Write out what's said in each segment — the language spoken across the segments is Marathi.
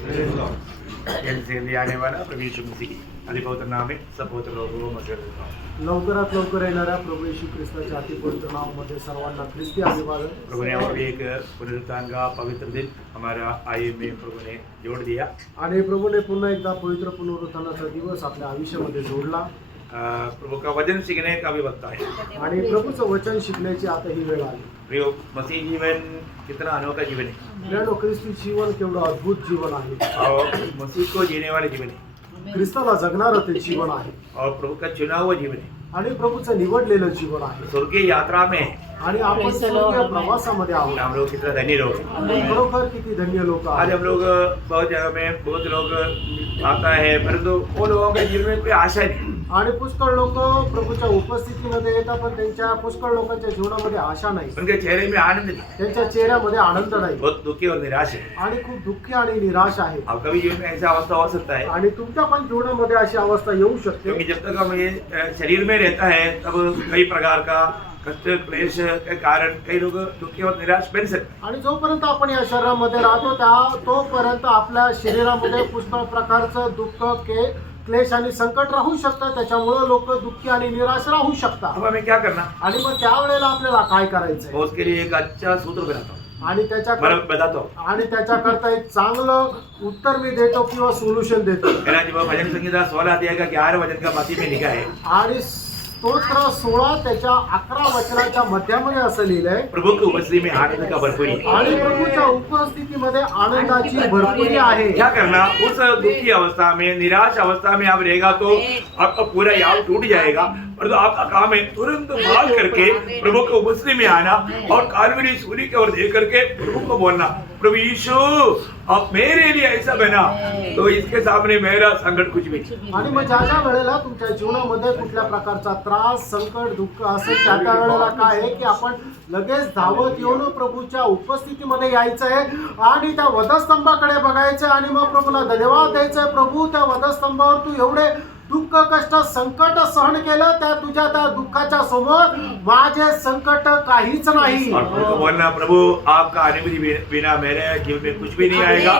जल्द से आने वाला प्रभु यीशु मसीह आदि पवित्र नाम में सब पवित्र लोगों को मसीह देता हूं। लवकरात लवकर येणाऱ्या प्रभू येशू ख्रिस्ताच्या अति पवित्र नावामध्ये सर्वांना ख्रिस्ती अभिवादन। प्रभु ने हमें एक पुनरुत्थान का पवित्र दिन हमारा आयु में प्रभु ने जोड़ दिया आणि प्रभूने पुन्हा एकदा पवित्र पुनरुत्थानाचा दिवस आपल्या आयुष्यामध्ये जोडला। प्रभु का वचन सीखने का भी वक्त है आणि प्रभूचं वचन शिकण्याची आता ही वेळ आली। प्रिय मसीह जीवन कितना अनोखा जीवन है प्रियानो, ख्रिस्ती जीवन केवढं अद्भुत जीवन आहे और मसीह को जीने वाले जीवन है ख्रिस्ताला जगणारं ते जीवन आहे और प्रभु का चुना हुआ जीवन है आणि प्रभूचं निवडलेलं जीवन आहे। स्वर्गीय यात्रा में आणि आपण स्वर्गीय प्रवासामध्ये आहोत। हम लोग कितना धनी लोग हैं। खरोखर किती धन्य लोक आज आहेत। हम लोग बहुत जगह में बहुत लोग आता है परंतु वो लोगों के जीवन में कोई आशा नहीं आणि पुष्कळ लोक प्रभूच्या उपस्थितीमध्ये येतात, पण त्यांच्या पुष्कळ लोकांच्या जीवनामध्ये आशा नाही, उनके चेहरे में आनंद नहीं, त्यांच्या चेहऱ्यामध्ये आनंद नाही बहुत दुखी और निराश है। आणि खूप दुःखी आणि निराश आहे। अब कभी जीवन में ऐसा अवस्था हो सकता है आणि तुमच्या पण जीवनामध्ये अशी अवस्था येऊ शकते, क्योंकि जब तक हम ये शरीर में रहता है तब कई प्रकार का कष्ट क्लेश के कारण कई लोग दुखी और निराश बन सकते आणि जोपर्यंत आपण या शरीरामध्ये राहतो तोपर्यंत आपल्या शरीरामध्ये पुष्कळ प्रकारचं दुःख क्लेश आणि संकट राहू शकतं। त्याच्यामुळे लोक दुःखी आणि निराश राहू शकतात। अब हमें क्या करना, आणि मग त्यावेळेला आपल्याला काय करायचंय? मैं उसके लिए एक अच्छा सूत्र बनाता हूँ आणि मतलब बताता हूँ। त्याच्याकरता एक चांगलं उत्तर मी देतो किंवा सोल्युशन देतो। मेरा जब भजन संगीता 16 अध्याय का 11 वचन का मसीह में लिखा है, आणि स्तोत्र 16 त्याच्या 11 वचनाच्या मध्यामध्ये असं लिहिलंय, प्रभु की उपस्थिति में आनंद का भरपूरी। आणि प्रभूच्या उपस्थितीमध्ये आनंदाची भरपुरी आहे। क्या करना, उस दुखी अवस्था में निराश अवस्था में आप रहेगा तो आपका पूरा याव टूट जाएगा, और तो आपका काम है तुरंत भाग करके प्रभु की उपस्थिति में आना और काल्वरी सूर्य की ओर देख करके प्रभु को बोलना, प्रभु यीशु आप मेरे लिए ऐसा बना तो इसके सामने मेरा संकट कुछ भी नहीं। आणि मग ज्या वेळेला तुमच्या जीवनामध्ये कुठल्या प्रकारचा त्रास संकट दुःख असेल त्या वेळेला काय आहे की आपण लगेच धावत येऊन प्रभूच्या उपस्थितीमध्ये यायचं आहे आणि त्या वधस्तंभाकडे बघायचं आणि मग प्रभूला धन्यवाद द्यायचं। प्रभू, त्या वधस्तंभावर तू एवढे दुःख कष्ट संकट सहन केलं, तुझ्या त्या दुःखाच्या समोर माझे संकट काहीच नाही। और प्रभु को बोलना, प्रभु आपका अनुमति बिना मेरे जीवन में कुछ भी नहीं आएगा,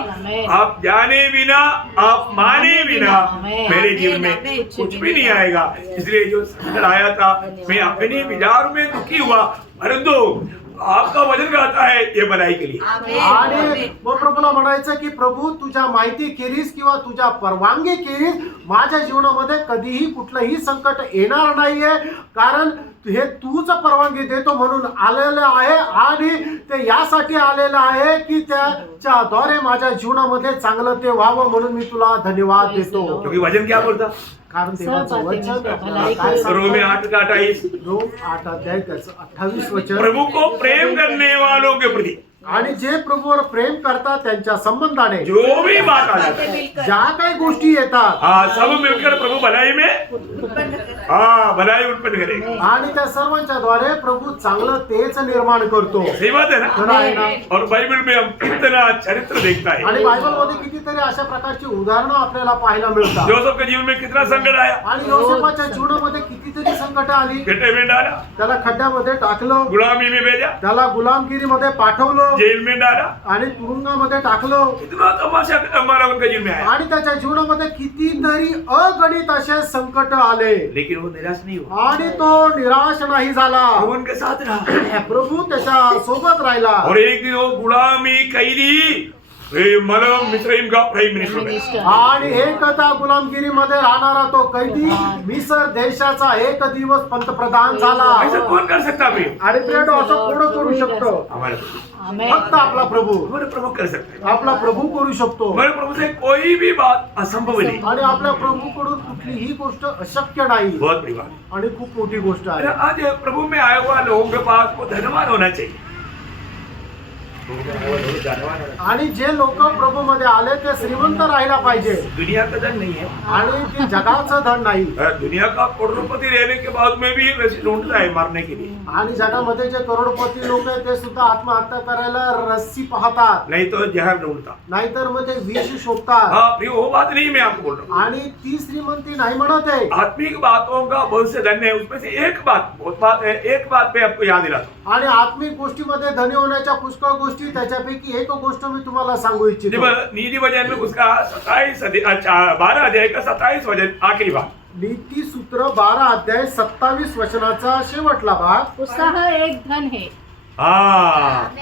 आप जाने बिना आप माने बिना मेरे जीवन में कुछ भी नहीं आएगा। इसलिए जो संकट आया था मैं अपने विचार में दुखी हुआ, परंतु आपका वचन कहता है ये भलाई के लिए। आणि मग प्रभूला म्हणायचं की प्रभू, तुझ्या माहिती केलीस किंवा तुझ्या परवानगी केलीस, माझ्या जीवनामध्ये कधीही कुठलंही संकट येणार नाहीये, कारण हे तूच परवानगी देतो म्हणून आलेलं आहे आणि ते यासाठी आलेलं आहे की त्याच्याद्वारे माझ्या जीवनामध्ये चांगलं ते व्हावं, म्हणून मी तुला धन्यवाद देतो। क्योंकि वचन क्या बोलता, कारण देवाचं वचन काय रोमी 8:28 रोम 8 अध्याय 28 वचन, प्रभु को प्रेम करने वालों के प्रति आणि जे प्रभूवर प्रेम करतात त्यांच्या संबंधाने जो भी बात आ जाती है, ज्या काही गोष्टी येतात सब मिलकर प्रभु भलाई में भलाई उत्पन्न करेगा। आणि त्या सर्वांच्या द्वारे प्रभू चांगलं तेच निर्माण करतो। सही बात है खरं आहे ना? ना। और बाइबल में हम कितना चरित्र देखता है, आणि बायबलमध्ये कितीतरी अशा प्रकारची उदाहरणं आपल्याला पाहायला मिळतात। जोसेफ के जीवन में कितना संकट आया, आणि योसेफाच्या जीवनामध्ये कितीतरी संकट आली, गड्ढे में डाला, त्याला खड्ड्यामध्ये टाकलं, गुलामी में भेजा, त्याला गुलामगिरीमध्ये पाठवलं जेल में डाला, आणि तुरुंगामध्ये टाकलं, कितना तमाशा हमारा उनका जीवन में आया, आणि त्याच्या जीवनामध्ये कितीतरी अगणित असे संकट आले, लेकिन वो निराश नहीं हुआ, आणि तो निराश नाही झाला। प्रभु उनके साथ रहा प्रभू त्याच्या सोबत राहिला। और एक दिन वो गुलामी कैदी मलम मिस्रईम का प्राइम मिनिस्टर बना। आणि एक त्या गुलामगिरीमध्ये राहणारा तो कैदी मिसर देशाचा एक दिवस पंतप्रधान झाला। ऐसा कौन कर सकता है? आणि प्रियनो, असं कोण करू शकतो? हमारे फक्त आपला प्रभू। हमारे प्रभु कर सकते हैं, आपला प्रभू करू शकतो। हमारे प्रभु से कोई भी बात असंभव नहीं। आणि आपल्या प्रभूकडून कुठलीही गोष्ट अशक्य नाही। बहुत बड़ी बात। आणि खूप मोठी गोष्ट आहे। आज प्रभु में आए हुआ लोगों के पास वो धनवान होना चाहिए। आणि जे लोक प्रभू मध्ये आले ते श्रीमंत राहायला पाहिजे। दुनिया का धन नहीं है, आणि ते जगाचं धन नाही। दुनिया का करोड़पति रहने के बाद में भी रस्सी ढूंढता है मारने के लिए। आणि जगामध्ये जे करोडपती लोक आहेत ते सुद्धा आत्महत्या करायला रस्सी पाहतात, नहीं तो जहर ढूंढता। नाहीतर मग ते विष शोधतात। हाँ, वो बात नहीं मैं आपको बोल रहा हूँ। आणि ती श्रीमंती नाही म्हणत आहे। आत्मिक बातों का बहुत से धन है, उसमें से एक बात बहुत बात है, एक बात मैं आपको याद दिलाता हूँ। आणि आत्मिक गोष्टीमध्ये धनी होण्याच्या पुष्कळ गोष्टी गोष्टी त्याच्यापैकी एक गोष्ट मी तुम्हाला सांगू इच्छितो. नीति वचन में उसका 12 अध्याय का 27 वचन आखिरी भाग. नीती सूत्र 12 अध्याय 27 वचनाचा शेवटला भाग. उत्साह एक धन है. हाँ,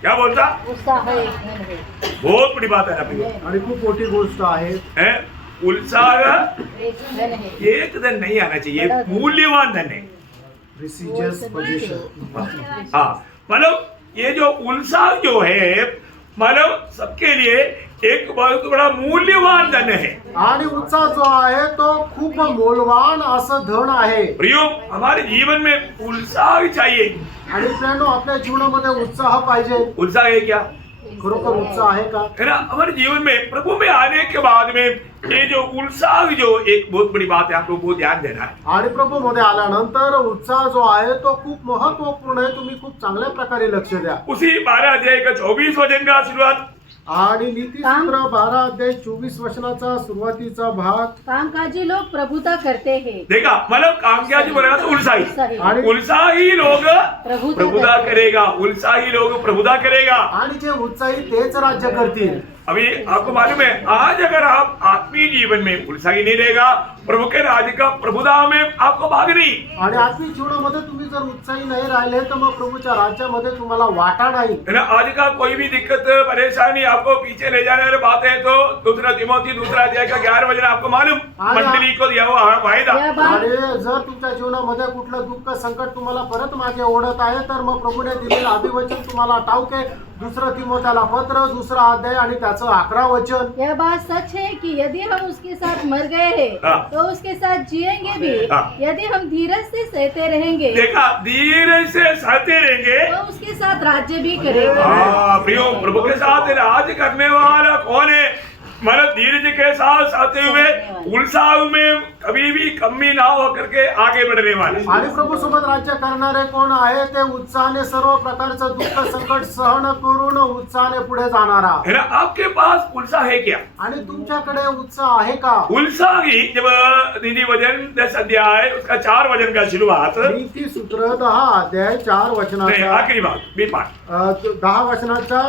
क्या बोलता? उत्साह एक धन है. बहुत बड़ी बात है ना प्रिय. आणि खूप मोठी गोष्ट आहे. हैं? उत्साह एक धन है. एक धन नहीं आना चाहिए, मूल्यवान धन है. प्रिसिजियस पोजीशन. हाँ, मतलब ये जो उत्साह जो है, मतलब सबके लिए एक बहुत बड़ा मूल्यवान धन है. आणि उत्साह जो आहे तो खूप मोलवान असं धन आहे. प्रियो, हमारे जीवन में उत्साह चाहिए. आणि मित्रांनो, आपल्या जीवनामध्ये उत्साह पाहिजे. उत्साह है क्या? खरोखर उत्साह आहे का? है ना. हमारे जीवन में प्रभु में आने के बाद में ये जो उत्साह जो एक बहुत बड़ी बात है, आप लोगों को ध्यान देना है. आणि प्रभू मध्ये आल्यानंतर उत्साह जो आहे तो खूप महत्वपूर्ण आहे. तुम्ही खूप चांगल्या प्रकारे लक्ष द्या. उसी 12 अध्याय का 24 वचन का आशीर्वाद. आणि नीतिसूत्र 12 अध्याय 24 वचनाचा सुरुवातीचा भाग. कामकाजी लोग प्रभुता करते हैं. देखा, मतलब काम क्या जी बोलेगा तो उत्साही. आणि उत्साही लोग प्रभुता करेगा. उत्साही लोग प्रभुता करेगा. आणि जे उत्साही तेच राज्य करतील. अभी आपको मालूम है, आज अगर आप आत्मीय जीवन में उत्साही नहीं रहेगा, प्रभु के राज्य का प्रभुता में आपको भाग नहीं. आणि आत्मिक जीवनामध्ये तुम्ही जर उत्साही नाही राहिले तर मग प्रभूच्या राज्यामध्ये तुम्हाला वाटा नाही. है ना. आज का कोई भी दिक्कत परेशानी आपको पीछे ले जाने वाली बात है तो दूसरा तिमोथी 2 अध्याय का 11 वचन आपको मालूम, मंडली को दिया हुआ वायदा. आणि जर तुमच्या जीवनामध्ये कुठलं दुःख संकट तुम्हाला परत मागे ओढत आहे तर मग प्रभूने दिलेलं अभिवचन तुम्हाला ठाऊक आहे. 2 तिमोथेला पत्र 2 अध्याय आणि त्याचं 11 वचन. यह बात सच है कि यदि हम उसके साथ मर गए हैं तो उसके साथ जिएंगे भी. यदि हम धीरज से सहते रहेंगे, देखा, धीरज से सहते रहेंगे तो उसके साथ राज्य भी करेंगे. प्रियो, प्रभु के साथ राज करने वाला कौन है? मतलब धीरज के साथ सहते हुए उत्साह में कभी भी कमी ना हो करके आगे बढ़ने वाले. आणि प्रभू सोबत राज्य करणारे कोण आहे? ते उत्साहाने सर्व प्रकारचं दुःख संकट सहन करून उत्साहाने पुढे जाणारा. है ना. आपके पास उत्साह है क्या? आणि तुमच्याकडे उत्साह आहे का? उत्साही जब नीति वचन 10 अध्याय उसका 4 वचन का शुरुआत. नीती सूत्र 10 अध्याय 4 नहीं, वचनाचा आखिरी बात भी पाठ. 10 वचनाचा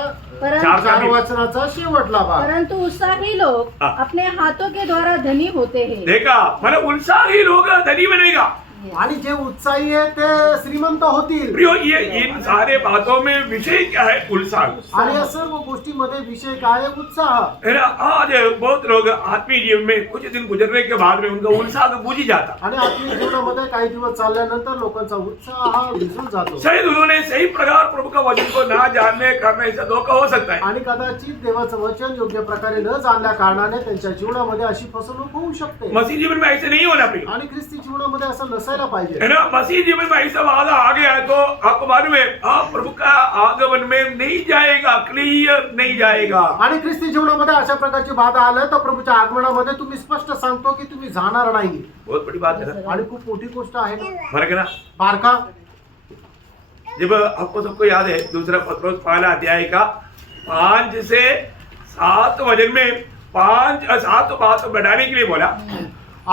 4 वचनाचा शेवटला भाग. परंतु उत्साही लोग अपने हाथों के द्वारा धनी होते हैं. देखा, मतलब उत्साही लोग धनी बनेगा. आणि जे उत्साही आहे ते श्रीमंत होतील. प्रियो, ये इन सारे बातों में विषय क्या है? उत्साह. आणि या सर्व गोष्टीमध्ये विषय काय आहे? उत्साह. है ना. आज बहुत लोग आत्मीय जीवन में कुछ दिन गुजरने के बाद में उनका उत्साह बुझ ही जाता. आणि आपल्या जीवनामध्ये काही दिवस चालल्यानंतर लोकांचा उत्साह हा विझून जातो. शायद उन्होंने सही प्रकार प्रभु का वचन को ना जानने करने से धोखा हो सकता है. आणि कदाचित देवाचं वचन योग्य प्रकारे न जाणल्या कारणाने त्यांच्या जीवनामध्ये अशी फसवणूक होऊ शकते. मसीह जीवन में ऐसे नहीं होना प्रिय. आणि ख्रिस्ती जीवनामध्ये असं नसायला पाहिजे. है ना. मसीह जीवन में ऐसा वादा आ गया है तो आपको मालूम है, आप प्रभु का आगमन में नहीं जाएगा, क्लियर नहीं जाएगा. आणि ख्रिस्ती जीवनामध्ये अशा प्रकारची बाधा आल्या तर प्रभूच्या आगमनामध्ये तुम्ही स्पष्ट सांगतो की तुम्ही जाणार नाही. बहुत बड़ी बात है ना. आणि खूप मोठी गोष्ट आहे ना. फर्क है ना. बारका. जब आपको सबको याद है 2 पत्रोस 1 अध्याय का 5 से 7 वचन में 7 बात बढ़ाने के लिए बोला.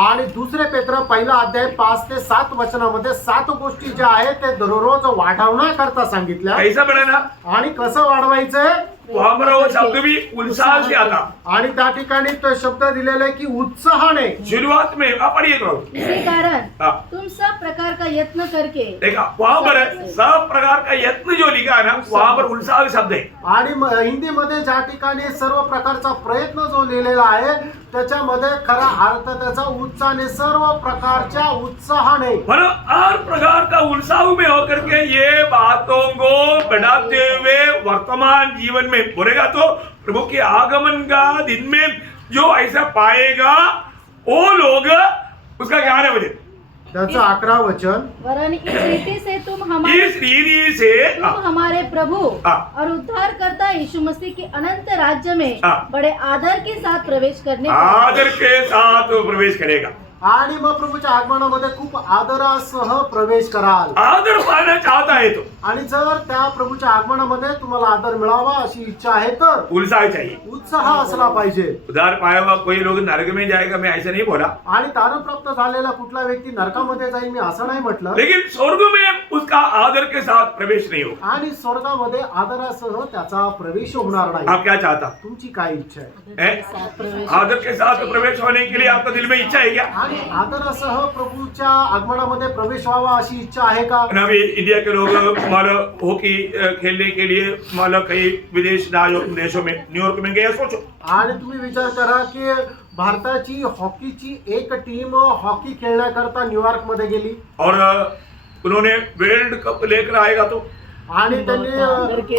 आणि 2 पेत्र 1 अध्याय 5 ते 7 वचनामध्ये 7 गोष्टी ज्या आहेत ते दररोज वाढवण्याकरता सांगितल्या. कैसा बढ़ाना? आणि कसं वाढवायचंय? वहां पर वो शब्द भी उत्साह से आता. आणि त्या ठिकाणी तो शब्द दिलेला आहे की उत्साहाने. शुरुआत में आप पढ़िए तो. इसी कारण हाँ. तुम सब प्रकार का यत्न करके. देखा, वहां पर सब प्रकार का यत्न जो लिखा है ना, वहां पर उत्साह शब्द है. आणि हिंदीमध्ये ज्या ठिकाणी सर्व प्रकारचा प्रयत्न जो लिहिलेला आहे त्याच्यामध्ये खरा अर्थ त्याचा उत्साहाने, सर्व प्रकारच्या उत्साहाने. मतलब हर प्रकार का उत्साह में होकर के ये बातों को बढ़ाते हुए वर्तमान जीवन में बोलेगा तो प्रभु के आगमन का दिन में जो ऐसा पाएगा वो लोग उसका 11 वचन. त्याचं 11 वचन. वरन इस रीति से इस रीति से तुम हमारे प्रभु और उद्धारकर्ता यीशु मसीह के अनंत राज्य में बड़े आदर के साथ प्रवेश करने. आदर के साथ प्रवेश करेगा. आणि मग प्रभूच्या आगमनामध्ये खूप आदरासह प्रवेश कराल. आदर पाना चाहता है तो आणि जर त्या प्रभूच्या आगमनामध्ये तुम्हाला आदर मिळावा अशी इच्छा आहे तर उत्साह चाहिए. उत्साह असला पाहिजे. उधार पाया हुआ कोई लोग नरक में जाएगा, मैं ऐसा नहीं बोला, आणि तारणप्राप्त झालेला कुठला व्यक्ती नरकामध्ये जाईल मी असं नाही म्हटलं. लेकिन स्वर्ग में उसका आदर के साथ प्रवेश नहीं होगा. आणि स्वर्गामध्ये आदरासह त्याचा प्रवेश होणार नाही. आप क्या चाहता? तुमची काय इच्छा आहे? हैं? आदर के साथ प्रवेश होने के लिए आपका दिल में इच्छा है क्या? आणि आदरासह प्रभूच्या आगमनामध्ये प्रवेश व्हावा अशी इच्छा आहे का? अभी इंडिया के लोग मानो हॉकी खेलने के लिए मानो कई विदेश देशों में न्यूयॉर्क में गए, सोचो. आणि तुम्ही विचार करा की भारताची हॉकीची एक टीम हॉकी खेळण्याकरता न्यूयॉर्क मध्ये गेली और उन्होंने वर्ल्ड कप लेकर आएगा तो आणि त्यांनी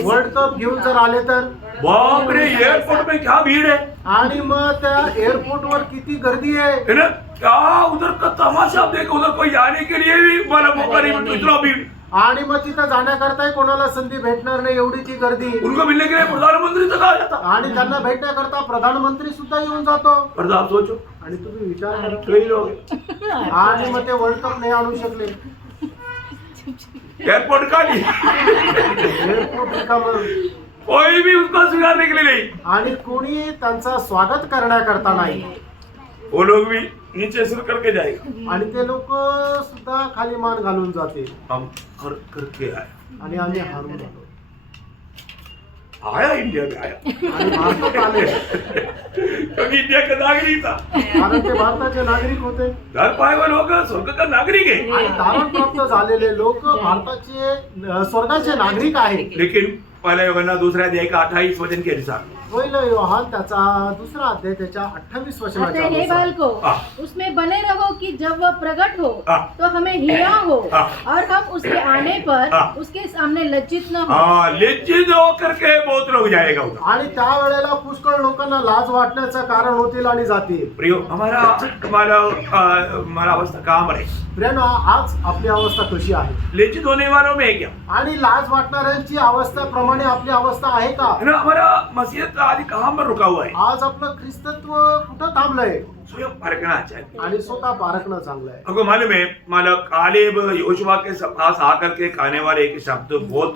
वर्ल्ड कप घेऊन जर आले तर बाप रे, एयरपोर्ट में क्या भीड़ है. आणि मग त्या एअरपोर्ट वर किती गर्दी आहे. है ना, क्या उधर का तमाशा आप देखो, उधर कोई जाने के लिए भी वाला मौका नहीं मिलता, इतना भीड़. आणि मग तिथं जाण्याकरताही कोणाला संधी भेटणार नाही एवढी ती गर्दी. उनको मिलने के लिए प्रधानमंत्री तक आ जाता. आणि त्यांना भेटण्याकरता प्रधानमंत्री सुद्धा येऊन जातो. पर आप सोचो, आणि तुम्ही विचार करा कई लोग आणि मग ते वर्ल्ड कप नाही आणू शकले. एयरपोर्ट का नहीं, एअरपोर्ट रिकामं. कोई भी उसको स्वीकारने के लिए नहीं. आणि कोणी त्यांचा स्वागत करण्याकरता नाही. वो लोग भी नीचे सिर करके जाएगा. आणि ते लोक सुद्धा खाली मान घालून जाते. हम हर करके आए, आणि आम्ही हारून आलो. आया इंडिया में आया, आणि भारतात आले क्योंकि इंडिया का नागरिक था. कारण ते भारताचे नागरिक होते. घर पाए हुए लोग स्वर्ग का नागरिक है. आणि तारण प्राप्त झालेले लोक भारताचे स्वर्गाचे नागरिक आहेत. लेकिन पहला योगना दूसरा अध्याय का 28 वचन के अनुसार पहिला योहान त्याचा दुसरा अध्याय त्याच्या 28 वचनाच्या अतः हे अनुसार. बालको उसमें बने रहो कि जब वह प्रकट हो तो हमें हिया हो और हम उसके आने पर उसके सामने लज्जित न हो. लज्जित होकर के बहुत लोग जाएगा उधर. आणि त्यावेळेला पुष्कळ लोकांना लाज वाटण्याचं कारण होतील आणि जातील. प्रियो, हमारा हमारा हमारा अवस्था कहाँ रहे. प्रियानो, आज आपली अवस्था कशी आहे? लज्जित होने वालों में है क्या? आणि लाज वाटणाऱ्यांची अवस्थेप्रमाणे आपली अवस्था आहे का? है ना, हमारा मसीहत आदि कहाँ पर रुका हुआ है. आज आपलं ख्रिस्तत्व कुठं थांबलंय? स्वयं परखना चाहिए. आणि स्वतः पारखणं चांगलं आहे. आपको मालूम है, मानो कालेब योशुआ के पास आकर के कहने वाले एक शब्द बहुत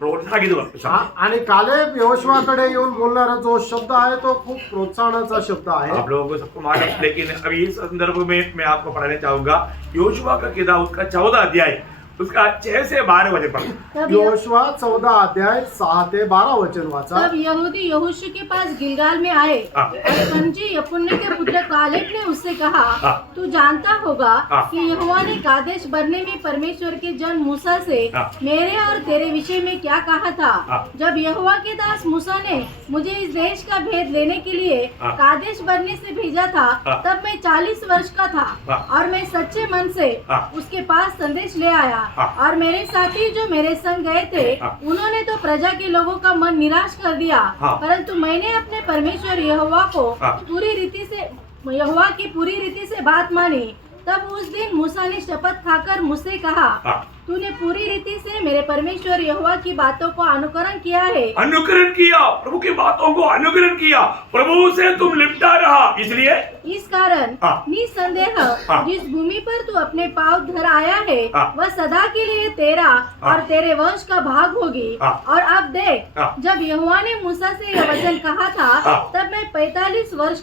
प्रोत्साहित शब्द. आणि कालेब यहोशुआकडे येऊन बोलणारा जो शब्द आहे तो खूप प्रोत्साहनाचा शब्द आहे. आप लोगों को सबको मालूम है, लेकिन अभी इस संदर्भ में मैं आपको पढ़ाने चाहूंगा. योशुआ का किताब उसका 14 अध्याय उसका 6 से 12 वचन पढ़ो. तब यहोशुआ 14 अध्याय 6 ते 12 वचन वाचा. तब यहूदी यहोशू के पास गिलगाल में आए और कनजी यपुन्ने के पुत्र कालेब ने उससे कहा, तू जानता होगा कि यहोवा ने कादेश बरने में परमेश्वर के जन मूसा से मेरे और तेरे विषय में क्या कहा था. जब यहोवा के दास मूसा ने मुझे इस देश का भेद लेने के लिए कादेश बरने से भेजा था, तब मैं 40 वर्ष का था और मैं सच्चे मन से उसके पास संदेश ले आया. और मेरे साथी जो मेरे संग गए थे उन्होंने तो प्रजा के लोगों का मन निराश कर दिया, परंतु मैंने अपने परमेश्वर यहोवा की पूरी रीति से बात मानी. तब उस दिन मूसा ने शपथ खाकर मुझसे कहा, तूने पूरी रीति से मेरे परमेश्वर यहोवा की बातों को अनुकरण किया है. अनुकरण किया, प्रभु की बातों को अनुकरण किया, प्रभु से तुम लिपटा रहा. इसलिए इस कारण निसंदेह जिस भूमि पर तू अपने पांव धर आया है वह सदा के लिए तेरा और तेरे वंश का भाग होगी. और अब देख, जब यहोवा ने मूसा से यह वचन कहा था तब मैं 45 वर्ष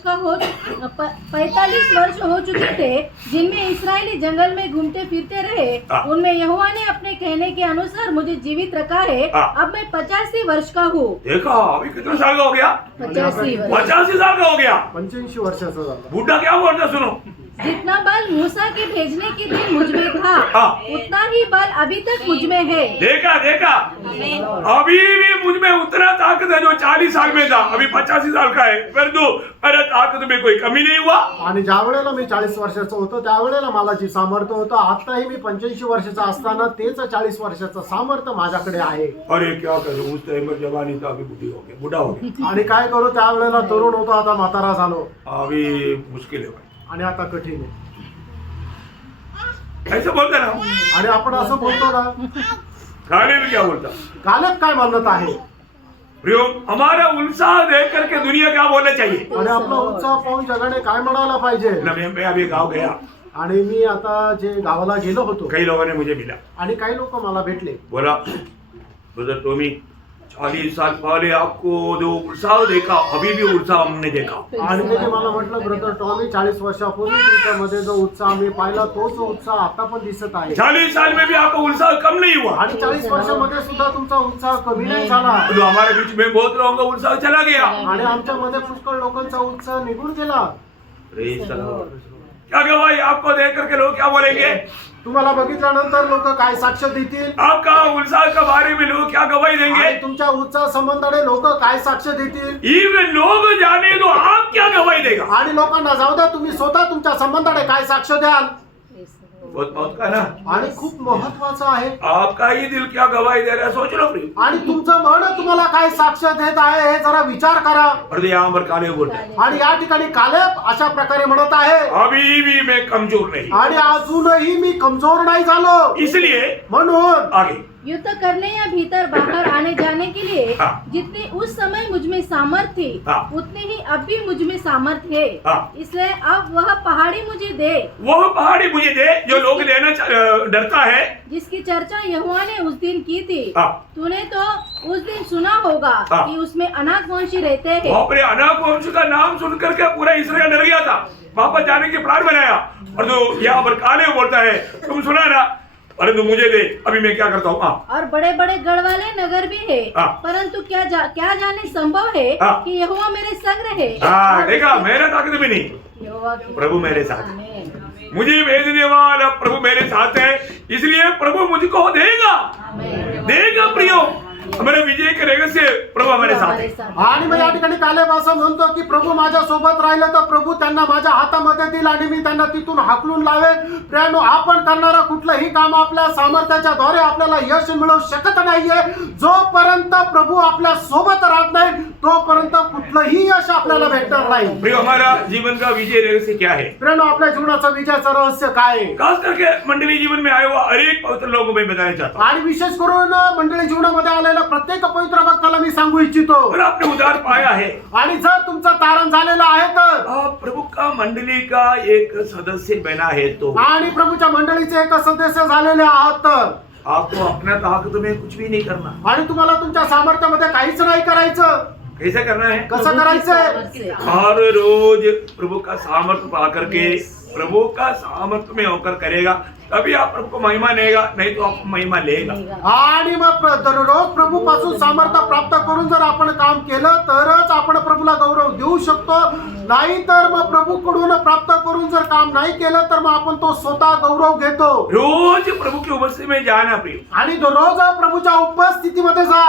हो चुके थे, जिनमें इस्राएली जंगल में घूमते फिरते रहे. उनमें यहोवा ने अपने कहने के अनुसार मुझे जीवित रखा है. अब मैं 85 वर्ष का हूँ. देखा, अभी कितने साल का हो गया? 85 वर्ष. 85 साल का हो गया. 85 वर्षाचा झाला. बूढ़ा क्या बोलता सुनो. जितना बल मूसा के भेजने के दिन मुझ में था उतना ही बल अभी तक मुझ में है. देखा देखा, अभी भी मुझ में उतना ताकत है जो 40 साल में था, अभी 85 साल का है. परंतु मेरे ताकत में कोई कमी नहीं हुआ. आणि ज्या वेळेला मी 40 वर्षाचा होतो त्यावेळेला मला जी सामर्थ्य होतं, आताही मी 85 वर्षाचा असताना तेच 40 वर्षाचं सामर्थ्य माझ्याकडे आहे. अरे क्या करूं, उस टाइम में जवानी था, अभी बुढ़ा हो गया. आणि काय करू, त्यावेळेला तरुण होतो आता म्हातारा झालो. अभी मुश्किल है भाई. आणि आता कठीण आहे. ऐसा बोलता ना. आणि आपण असं बोलतो ना. कालेब क्या बोलता. कालेब काय म्हणत आहे? प्रियो, हमारा उत्साह देख करके दुनिया क्या बोलना चाहिए आणि आपला उत्साह पाहून जगाने काय म्हणायला पाहिजे. ना. मैं अभी गाँव गया, आणि मी आता जे गावाला गेलो होतो कई लोगों ने मुझे मिला, आणि काही लोक मला भेटले. बोला ब्रदर टॉमी 40 साल पहले आपको जो उत्साह देखा अभी भी उत्साह हमने देखा. आणि त्याने मला म्हटलं, ब्रदर टॉमी 40 वर्षापूर्वी तुमच्यामध्ये जो उत्साह मी पाहिला तोच उत्साह आता पण दिसत आहे. 40 साल में भी आपका उत्साह कम नहीं हुआ. आणि 40 वर्षामध्ये सुद्धा तुमचा उत्साह कमी नाही झाला. तो हमारे बीच में बहुत लोगों का उत्साह चला गया. आणि आमच्यामध्ये पुष्कळ लोकांचा उत्साह निघून गेला. Praise the Lord. क्या गवाही आपको देख करके लोग क्या बोलेंगे? तुम्हाला बघितल्यानंतर लोक काय साक्ष देतील. आपका उत्साह के बारे में लोग क्या गवाही देंगे? आणि तुमच्या उत्साह संबंधाने लोक काय साक्ष देतील. इवन लोग जाने तो आप क्या गवाही देगा? आणि लोकांना जाऊ द्या, तुम्ही स्वतः तुमच्या संबंधाने काय साक्ष द्याल. बहुत बहुत का ना. आणि खूप महत्वाचं आहे. आपका ही दिल क्या गवाही दे रहा है, सोच लो प्रिय. आणि तुमचं मन तुम्हाला काय साक्ष देत आहे हे जरा विचार करा. और यहाँ पर काले बोलते हैं, आणि या ठिकाणी कालेब अशा प्रकारे म्हणत आहे, अभी भी मैं कमजोर नहीं, आणि अजूनही मी कमजोर नाही झालो. इसलिए म्हणून आगे युद्ध करने या भीतर बाहर आने जाने के लिए हाँ। जितनी उस समय मुझ में सामर्थ थी हाँ। उतनी ही अब भी मुझ में सामर्थ है. हाँ। इसलिए अब वह पहाड़ी मुझे दे वो पहाड़ी मुझे दे जो लोग लेना डरता है. जिसकी चर्चा यहोवा ने उस दिन की थी. हाँ। तूने तो उस दिन सुना होगा हाँ। कि उसमें अनाक वंशी रहते हैं. बाप रे, अनाक वंश का नाम सुनकर के पूरा इसराइल डर गया था. वापस जाने की प्लान बनाया. और जो यहाँ पर काले बोलता है, तुम सुना ना, परंतु मुझे दे, अभी मैं क्या करता हूँ. और बड़े बड़े गढ़ वाले नगर भी है. हाँ। परंतु क्या जाने संभव है हाँ। कि यहोवा मेरे संग रहे. हाँ, देखा, मेरा ताकत भी नहीं, यहोवा की प्रभु मेरे साथ. आमीन. मुझे भेजने वाला प्रभु मेरे साथ है, इसलिए प्रभु मुझको देगा. आमीन. देगा प्रियो. हमारे विजय के रहस्य प्रभु हमारे साथ है. आणि मग या ठिकाणी कालेब असं म्हणतो की प्रभू माझ्या सोबत राहिलं तर प्रभू त्यांना माझ्या हातामध्ये देईल आणि मी त्यांना तिथून हाकलून लावेल. प्रियानो, आपण करणारा कुठलंही काम आपल्या सामर्थ्याच्या द्वारे आपल्याला यश मिळवू शकत नाहीये. जोपर्यंत प्रभू आपल्या सोबत राहत नाही तोपर्यंत कुठलंही यश आपल्याला भेटणार नाही. प्रियो, हमारा जीवन का विजय रहस्य क्या है? प्रियानो, आपल्या जीवनाचं विजयाचं रहस्य काय आहे. खास करके मंडली जीवन में आए हुआ हर एक पवित्र लोगों को मैं बताना चाहता हूँ. आणि विशेष करून मंडळी जीवनामध्ये आलेल्या प्रत्येक पवित्र भक्ताला मी सांगू इच्छितो. और आपने उद्धार पाया है, आणि जर तुमचं तारण झालेलं आहे तर, आप प्रभु का मंडली का एक सदस्य बना है तो, आणि प्रभूच्या मंडळीचे एक सदस्य झालेले आहात तर, आपको अपना ताकत में कुछ भी नहीं करना. आणि तुम्हाला तुमच्या सामर्थ्यामध्ये काहीच नाही करायचं. कैसे करना है? कसं करायचंय. हर रोज प्रभु का सामर्थ्य पा करके प्रभु का सामर्थ्य में होकर करेगा, तभी आप प्रभु को महिमा देगा, नहीं तो आपको महिमा लेगा. आणि मग दररोज प्रभू पासून सामर्थ्य प्राप्त करून जर आपण काम केलं तरच आपण प्रभूला गौरव देऊ शकतो. नाही तर मग प्रभूकडून प्राप्त करून जर काम नाही केलं तर मग आपण तो स्वतः गौरव घेतो. रोज प्रभु की उपस्थिति में जाना प्रिय. आणि दररोज प्रभूच्या उपस्थितीमध्ये जा.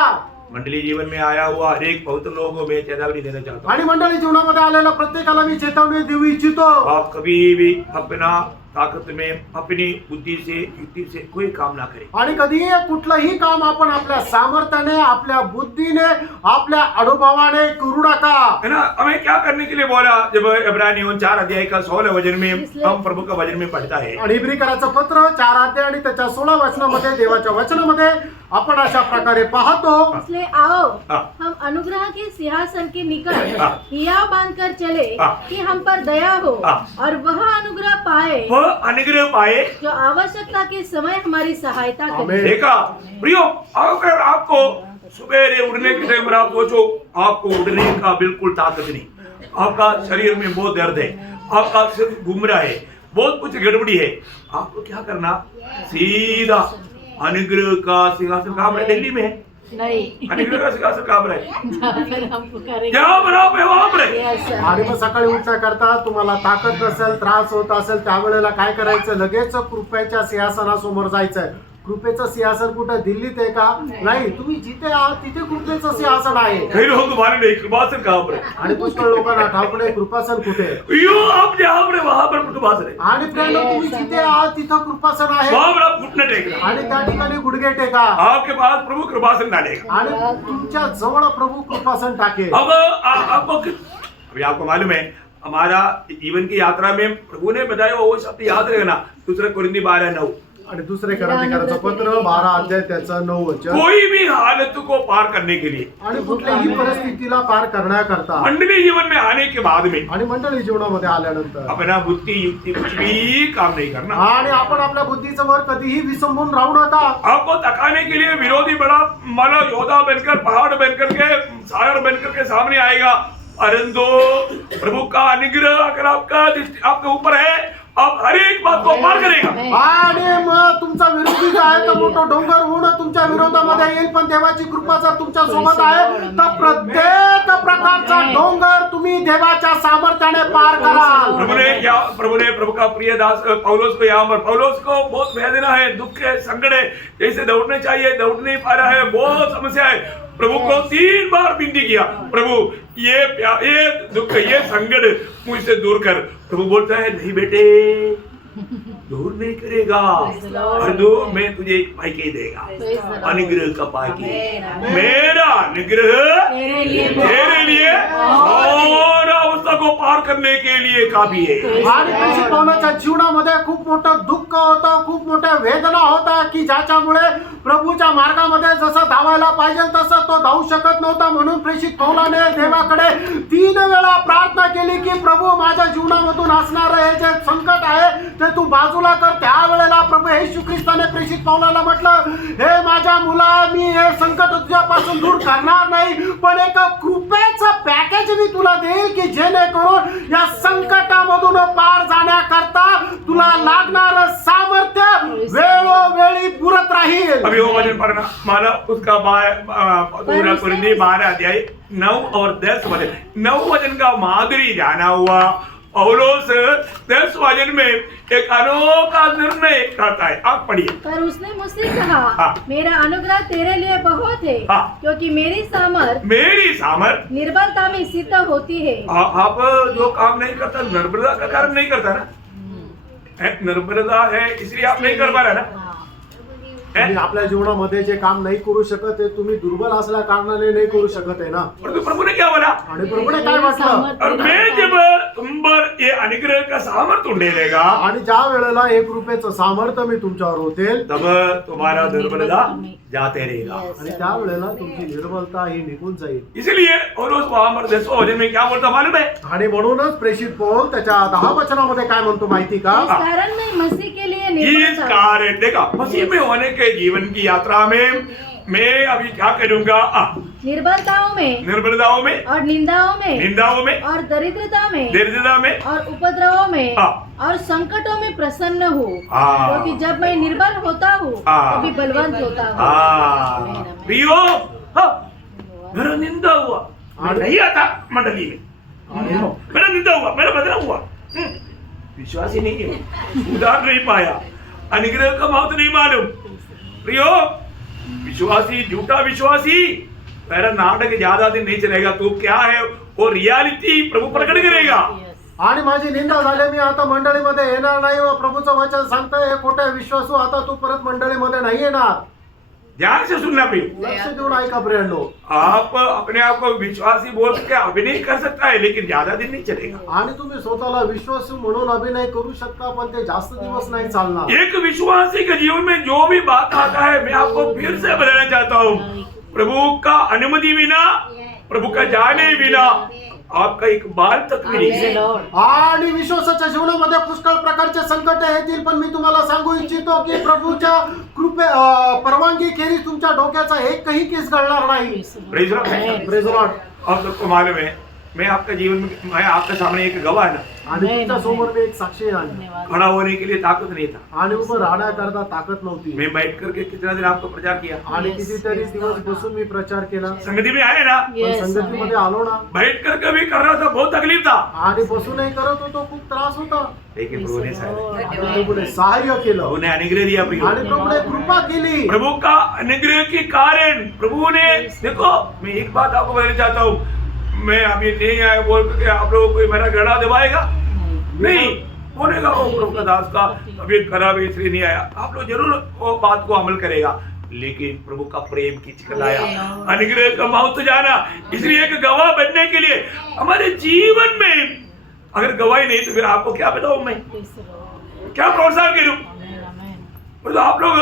मंडली जीवन में आया हुआ हर एक पवित्र लोगों को मैं चेतावनी देना चाहता हूँ. आणि मंडळी जीवनामध्ये आलेल्या प्रत्येकाला मी चेतावणी देऊ इच्छितो. आप कभी भी अपना ताकत में अपनी बुद्धि से युक्ति से कोई काम ना करें. आणि कधीही कुठलंही काम आपण आपल्या सामर्थ्याने, आपल्या बुद्धीने, आपल्या अनुभवाने करू नका. है ना. हमें क्या करने के लिए बोला? जब इब्रानियों 4 अध्याय का 16 वचन में हम प्रभु का वचन में पढ़ता है, आणि इब्रिकराचं पत्र 4 अध्याय आणि त्याच्या 16 वचनामध्ये देवाच्या वचनामध्ये आपण अशा प्रकारे पाहतो. इसलिए आओ हाँ। हम अनुग्रह के सिंहासन के निकट हाँ। हियाव बांधकर चले हाँ। कि हम पर दया हो हाँ। और वह अनुग्रह पाए वह अनुग्रह पाए. जो आवश्यकता के समय हमारी सहायता करे. आमीन. देखा प्रियो, अगर आपको सवेरे उठने के टाइम पर आप सोचो आपको उठने का बिल्कुल ताकत नहीं, आपका शरीर में बहुत दर्द है, आपका सिर घूम रहा है, बहुत कुछ गड़बड़ी है, आपको क्या करना? सीधा अनुग्रह का सिंहासन कहाँ पर? दिल्ली में है. नहीं अनुग्रह का सिंहासन कहाँ पर है? जहाँ पर हम पुकारेंगे. जहाँ पर आप है वहाँ पर है. Yes, sir. आणि मग सकाळी उठण्याकरता तुम्हाला ताकद नसेल, त्रास होत असेल, त्यावेळेला काय करायचं? लगेच कृपेच्या सिंहासनासमोर जायचंय. कृपेचं सिंहासन कुठं? दिल्लीत आहे का? नाही, तुम्ही जिथे आहात तिथे कृपेचं सिंहासन आहे. कई लोगों को मालूम नहीं कृपासन कहाँ पर है. आणि पुष्कळ लोकांना ठाऊक नाही कृपासन कुठे आहे. यो, आप जहाँ पर है वहाँ पर कृपासन है. आणि प्रियानो, तुम्ही जिथे आहात तिथं कृपासन आहे. वहाँ पर आप घुटना टेकना. आणि त्या ठिकाणी गुडघे टेका. आपके पास प्रभु कृपासन डालेगा. आणि तुमच्या जवळ प्रभु कृपासन टाकेल. अब आपको अभी आपको मालूम है हमारा जीवन की यात्रा में प्रभु ने बताया वो शब्द याद रखना. 2 कोरिन्थी 12:9 आणि दुसरे क्रांतिकाराचं पत्र 12 अध्याय त्याचं 9 वचन. कोई भी हालत को पार करने के लिए, आणि कुठल्याही परिस्थितीला पार करण्याकरता मंडली जीवन में आने के बाद में आणि मंडळी जीवनामध्ये आल्यानंतर अपना बुद्धि युक्ति कुछ भी काम नहीं करना. आणि आपण आपल्या बुद्धीचं वर कधीही विसंबून राहू नका. आपको तकाने के लिए विरोधी बड़ा माला योद्धा बनकर पहाड़ बनकर के सागर बनकर के सामने आएगा, परंतु प्रभु का अनुग्रह अगर आपका दृष्टि आपके ऊपर है, आप हर एक बात को पार करेगा. आणि मग तुमचा विरोधी जो आहे तो मोठा डोंगर होऊन तुमच्या विरोधामध्ये येईल, पण देवाची कृपा जर तुमच्या सोबत आहे तर प्रत्येक प्रकारचा डोंगर तुम्ही देवाच्या सामर्थ्याने पार कराल. प्रभु ने प्रभु का प्रिय दास पौलुस को यहाँ पर, पौलुस को बहुत वेदना है, दुख है, संकट है, जैसे दौड़ने चाहिए दौड़ नहीं पा रहा है, बहुत समस्या है. प्रभु को 3 बार विनती किया, प्रभु ये दुख ये संकट मुझसे दूर कर. प्रभु बोलता है नहीं बेटे, दूर नहीं करेगा, और मैं तुझे एक पाइके देगा, अनुग्रह का पाइके. मेरा अनुग्रह तेरे लिए और अवस्था को पार करने के लिए काफी है. आणि प्रेषित पौलाच्या जीवनामध्ये खूप मोठं दुःख होतं, खूप मोठ्या वेदना होता की ज्याच्यामुळे प्रभूच्या मार्गामध्ये जसं धावायला पाहिजे तसं तो धावू शकत नव्हता. म्हणून प्रेषित पौलाने देवाकडे 3 वेळा प्रार्थना केली की प्रभू माझ्या जीवनामधून असणारं हे जे संकट आहे ते तू बाजूला कर. त्यावेळेला प्रभू येशू ख्रिस्ताने प्रेषित पौलाला म्हटलं, हे माझ्या मुला, मी हे संकट तुझ्यापासून दूर करणार नाही, पण एक कृपेचं पॅकेज मी तुला देईल की जेणेकरून या संकटामधून पार जाण्याकरता तुला लागणार सामर्थ्य वेळोवेळी पुरत राहील. अभी वो वचन पढ़ना माला उसका 12 अध्याय 9 और 10 वचन. 9 वचन का माधुरी जाना हुआ. पौलुस 10 वचन में एक अनोखा निर्णय करता है. आप पढ़िए. पर उसने मुझसे कहा, मेरा अनुग्रह तेरे लिए बहुत है, क्योंकि मेरी सामर्थ निर्बलता में सिद्ध होती है. आप जो काम नहीं करता निर्बलता का कारण नहीं करता ना, निर्बलता है इसलिए आप नहीं कर पा रहे ना. तुम्ही आपल्या जीवनामध्ये जे काम नाही करू शकत ते तुम्ही दुर्बल असल्या कारणाने नाही करू शकत आहे ना. परंतु प्रभु ने क्या बोला, आणि प्रभूने काय म्हटलं, और मैं जब तुम पर ये अनुग्रह का सामर्थ्य उंडेलेगा, आणि ज्या वेळेला एक रुपयाचं सामर्थ्य मी तुमच्यावर होतील तब तुम्हारा दुर्बलता जाते रहेगा. आणि त्या वेळेला तुमची निर्बलता ही निघून जाईल. इसलिए और उस वहां पर 10 वचन में क्या बोलता मालूम है, आणि म्हणूनच प्रेषित पौल त्याच्या 10 वचनामध्ये काय म्हणतो माहिती का, इस कारण मैं मसीह के लिए इस निर्बल था. कारण देखा मसीह में होने के जीवन की यात्रा में मैं अभी क्या करूंगा, निर्बलताओं में और निंदाओं में और दरिद्रता में और उपद्रवों में और संकटों में प्रसन्न हूँ, क्योंकि जब मैं निर्बल होता हूँ तभी बलवंत होता हूँ. प्रियो, मेरा निंदा हुआ, मैं नहीं आता मंडली में, मेरा निंदा हुआ, मेरा बदनाम हुआ, विश्वास ही नहीं है, उधार नहीं पाया, अनुग्रह का महत्व नहीं मालूम. प्रियो, विश्वासी झूठा विश्वासी मेरा नाटक ज्यादा दिन नहीं चलेगा. तू क्या है वो रियालिटी प्रभु प्रकट करेगा. आणि माझी निंदा झाली, मी आता मंडळीमध्ये येणार नाही व प्रभूचं वचन सांगतोय हे खोटे विश्वासू, आता तू परत मंडळीमध्ये नाही येणार. ध्यान से सुनना प्रिय, लक्ष देऊन ऐका प्रियांनो. आप अपने आप को विश्वासी बोल के अभिनय कर सकता है, लेकिन ज्यादा दिन नहीं चलेगा. आणि तुम्ही स्वतःला विश्वासू म्हणून अभिनय करू शकता, पण ते जास्त दिवस नाही चालणार. एक विश्वासी के जीवन में जो भी बात आता है मैं आपको फिर से बताना चाहता हूँ, प्रभु का अनुमति बिना, प्रभु का जाने बिना आपका एक बाल तक भी नहीं. आणि विश्वासाच्या जीवनामध्ये पुष्कळ प्रकारचे संकट येतील, पण मी तुम्हाला सांगू इच्छितो की प्रभूच्या परवानगी खेरीज तुमच्या डोक्याचा एकही केस गळणार नाही. Praise Lord. आप सबको मालूम है, मैं आपका जीवन में, मैं आपके सामने एक गवाह है ना, आणि तुमच्या समोर मी एक साक्षी आहे. खड़ा होने के लिए ताकत नहीं था, आणि उभं राहण्याकरता ताकद नव्हती. मैं बैठ करके कितना दिन आपको प्रचार किया, आणि कितीतरी दिवस बसून मी प्रचार केला, संगति में आए ना, पण संगतीमध्ये आलो ना, बैठ करके भी कर रहा था, बहुत तकलीफ था, आणि बसूनही करत होतो, खूप त्रास होता. लेकिन प्रभु ने प्रभूने सहाय्य केलं, प्रभु ने अनुग्रह दिया. आणि प्रभूने कृपा केली. प्रभु का अनुग्रह के कारण प्रभु ने, देखो मैं एक बात आपको बताना चाहता हूँ, मैं अभी नहीं आया बोल के आप लोगों को मेरा गड़ा दबाएगा नहीं, होनेगा वो प्रभु का दास का तबीयत खराब है इसलिए नहीं आया, आप लोग जरूर वो बात को अमल करेगा, लेकिन प्रभु का प्रेम खींच कर लाया, अनुग्रह का महत्व जाना. इसलिए एक गवाह बनने के लिए हमारे जीवन में अगर गवाही नहीं तो फिर आपको क्या बताऊं, मैं क्या प्रोत्साहन करूं. तो आप लोग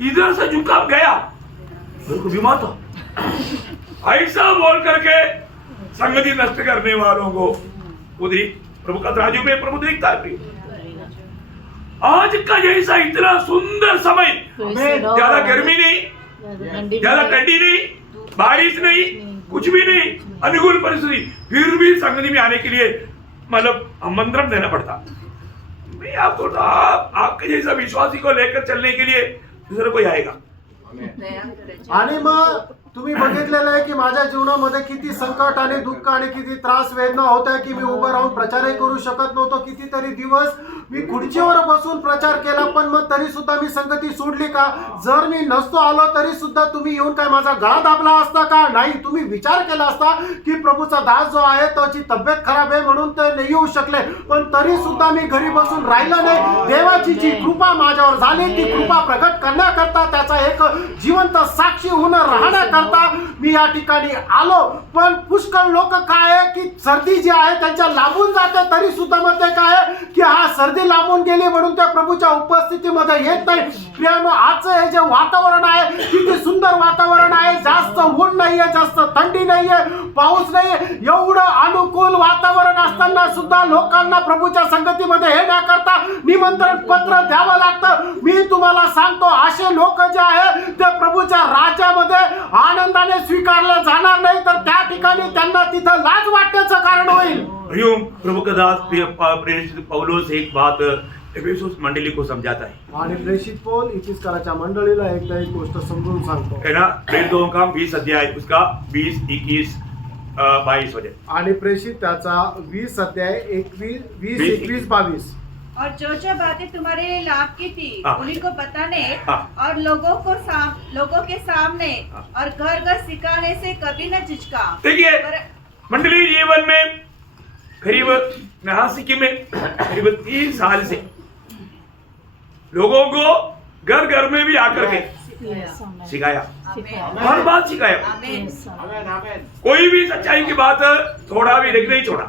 इधर से झुका गया, मेरे को बीमार था, ऐसा बोल करके संगति नष्ट करने वालों को उधरी प्रभु का तराजू में प्रभु देखता है। आज का जैसा इतना सुंदर समय, ज्यादा गर्मी नहीं, ज्यादा ठंडी नहीं, बारिश नहीं, कुछ भी नहीं, अनुकूल परिस्थिति, फिर भी संगति में आने के लिए मतलब आमंत्रण देना पड़ता। मैं आपको आपके जैसा विश्वासी को लेकर चलने के लिए दूसरा कोई आएगा। आणि मग तुम्ही बघितलेलं आहे की माझ्या जीवनामध्ये किती संकट आणि दुःख आणि किती त्रास वेदना होत आहे की मी उभं राहून प्रचारही करू शकत नव्हतो। कितीतरी दिवस मी खुर्चीवर बसून प्रचार केला, पण मग तरी सुद्धा मी संगती सोडली का? जर मी नसतो आलो तरी सुद्धा तुम्ही येऊन काय माझा गळा दाबला असता का? नाही, तुम्ही विचार केला असता की प्रभूचा दास जो आहे त्याची तब्येत खराब आहे म्हणून ते नाही येऊ शकले, पण तरी सुद्धा मी घरी बसून राहिलो नाही। देवाची जी कृपा माझ्यावर झाली ती कृपा प्रगट करण्याकरता, त्याचा एक जिवंत साक्षी होऊन राहण्याकरता मी या ठिकाणी आलो। पण पुष्कळ लोक काय आहे की सर्दी जी आहे त्यांच्या लांबून जाते, तरी सुद्धा म्हणते काय आहे की हा सर्दी लांबून गेली म्हणून त्या प्रभूच्या उपस्थितीमध्ये येत नाही। प्रियानो, आजचं हे जे वातावरण आहे किती सुंदर वातावरण आहे, जास्त ऊन नाहीये, जास्त थंडी नाहीये, पाऊस नाहीये, एवढं अनुकूल वातावरण असताना सुद्धा लोकांना प्रभूच्या संगतीमध्ये येण्याकरता निमंत्रण पत्र द्यावं लागतं। मी तुम्हाला सांगतो, असे लोक जे आहे ते प्रभूच्या राज्यामध्ये आनंदाने स्वीकारले जाणार नाही, तर त्या ठिकाणी त्यांना तिथं लाज वाटण्याचं कारण होईल। प्रभु का दास प्रेषित पौलुस एक बात एफेसुस मंडली को समझाता है, आणि प्रेषित पौल इफिसकराच्या मंडळीला एकदा एक गोष्ट समजून सांगतो, है ना। प्रेरितों का 20 अध्याय उसका 20, 21, 22 वचन, आणि प्रेषित त्याचा 20 अध्याय 21, 20, 21, 22। और जो बातें तुम्हारे लिए लाभ की थी उन्हीं को बताने और लोगों के सामने और घर घर सिखाने से कभी न झिझका। देखिए, मंडली जीवन में करीब नासिक में करीब 3 साल से लोगों को घर घर में भी आकर के सिखाया, हर बात सिखाया। कोई भी सच्चाई की बात थोड़ा भी नहीं छोड़ा।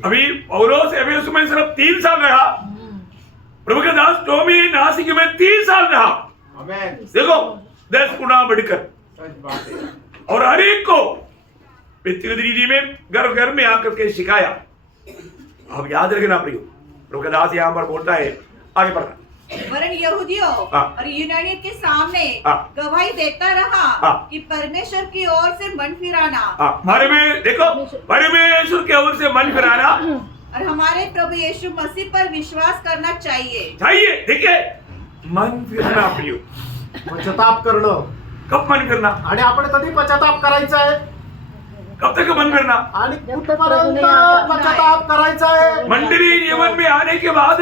अभी पौलुस एफेसुस में सिर्फ 3 साल रहा, प्रभु के दास टोमी नासिक में 3 साल रहा। देखो 10 गुना बढ़कर, और हर एक को जी में घर घर में आकर के सिखाया। अब याद रखना प्रियो, प्रभु का दास यहाँ पर बोलता है, आगे बढ़ना, वरन यहूदियों और यूनानियों के सामने गवाही देता रहा कि परमेश्वर की ओर से मन फिराना, परमेश्वर की ओर से मन फिराना और हमारे प्रभु यीशु मसीह पर विश्वास करना चाहिए। देखिए, मन फिरना प्रियो, पश्चाताप करणं। कब मन फिरना? आणि आपण कधी पश्चाताप करायचा आहे? कब तक मन फिरना? आणि कुठपर्यंत पश्चाताप करायचा आहे? मंडली जीवन में आने के बाद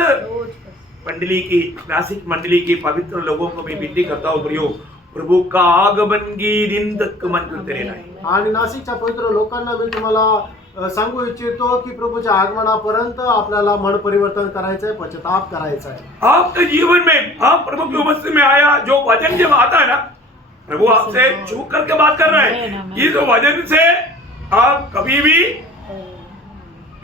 मंडली की, नासिक मंडली की पवित्र लोगों को मैं विनती करता हूँ प्रियो, प्रभु का आगमन की दिन तक मन फिरते रहना है। आणि नाशिकच्या पवित्र लोकांना मी तुम्हाला सांगू इच्छितो की प्रभूच्या आगमनापर्यंत आपल्याला मन परिवर्तन करायचं आहे, पश्चाताप करायचा आहे। आपके जीवन में आप प्रभु की उपस्थिति में आया, जो वचन जब आता है ना, प्रभु आपसे छू करके बात कर रहा है। इस वचन से आप कभी भी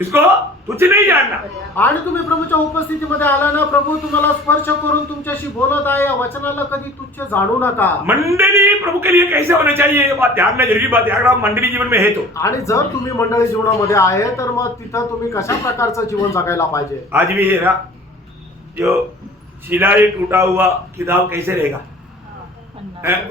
इसको तुच्छ नहीं जानना। आणि तुम्ही प्रभूच्या उपस्थितीमध्ये आला ना, प्रभू तुम्हाला स्पर्श करून तुमच्याशी बोलत आहे, या वचनाला कधी तुच्छ जाणू नका। मंडली प्रभु के लिए कैसे होना चाहिए, ये बात ध्यान में जरूरी बात है। अगर आप मंडली जीवन में है तो, आणि जर तुम्ही मंडळी जीवनामध्ये आहे तर मग तिथं तुम्ही कशा प्रकारचं जीवन जगायला पाहिजे? आज भी है ना, जो शिलालेख टूटा हुआ किताब कैसे रहेगा?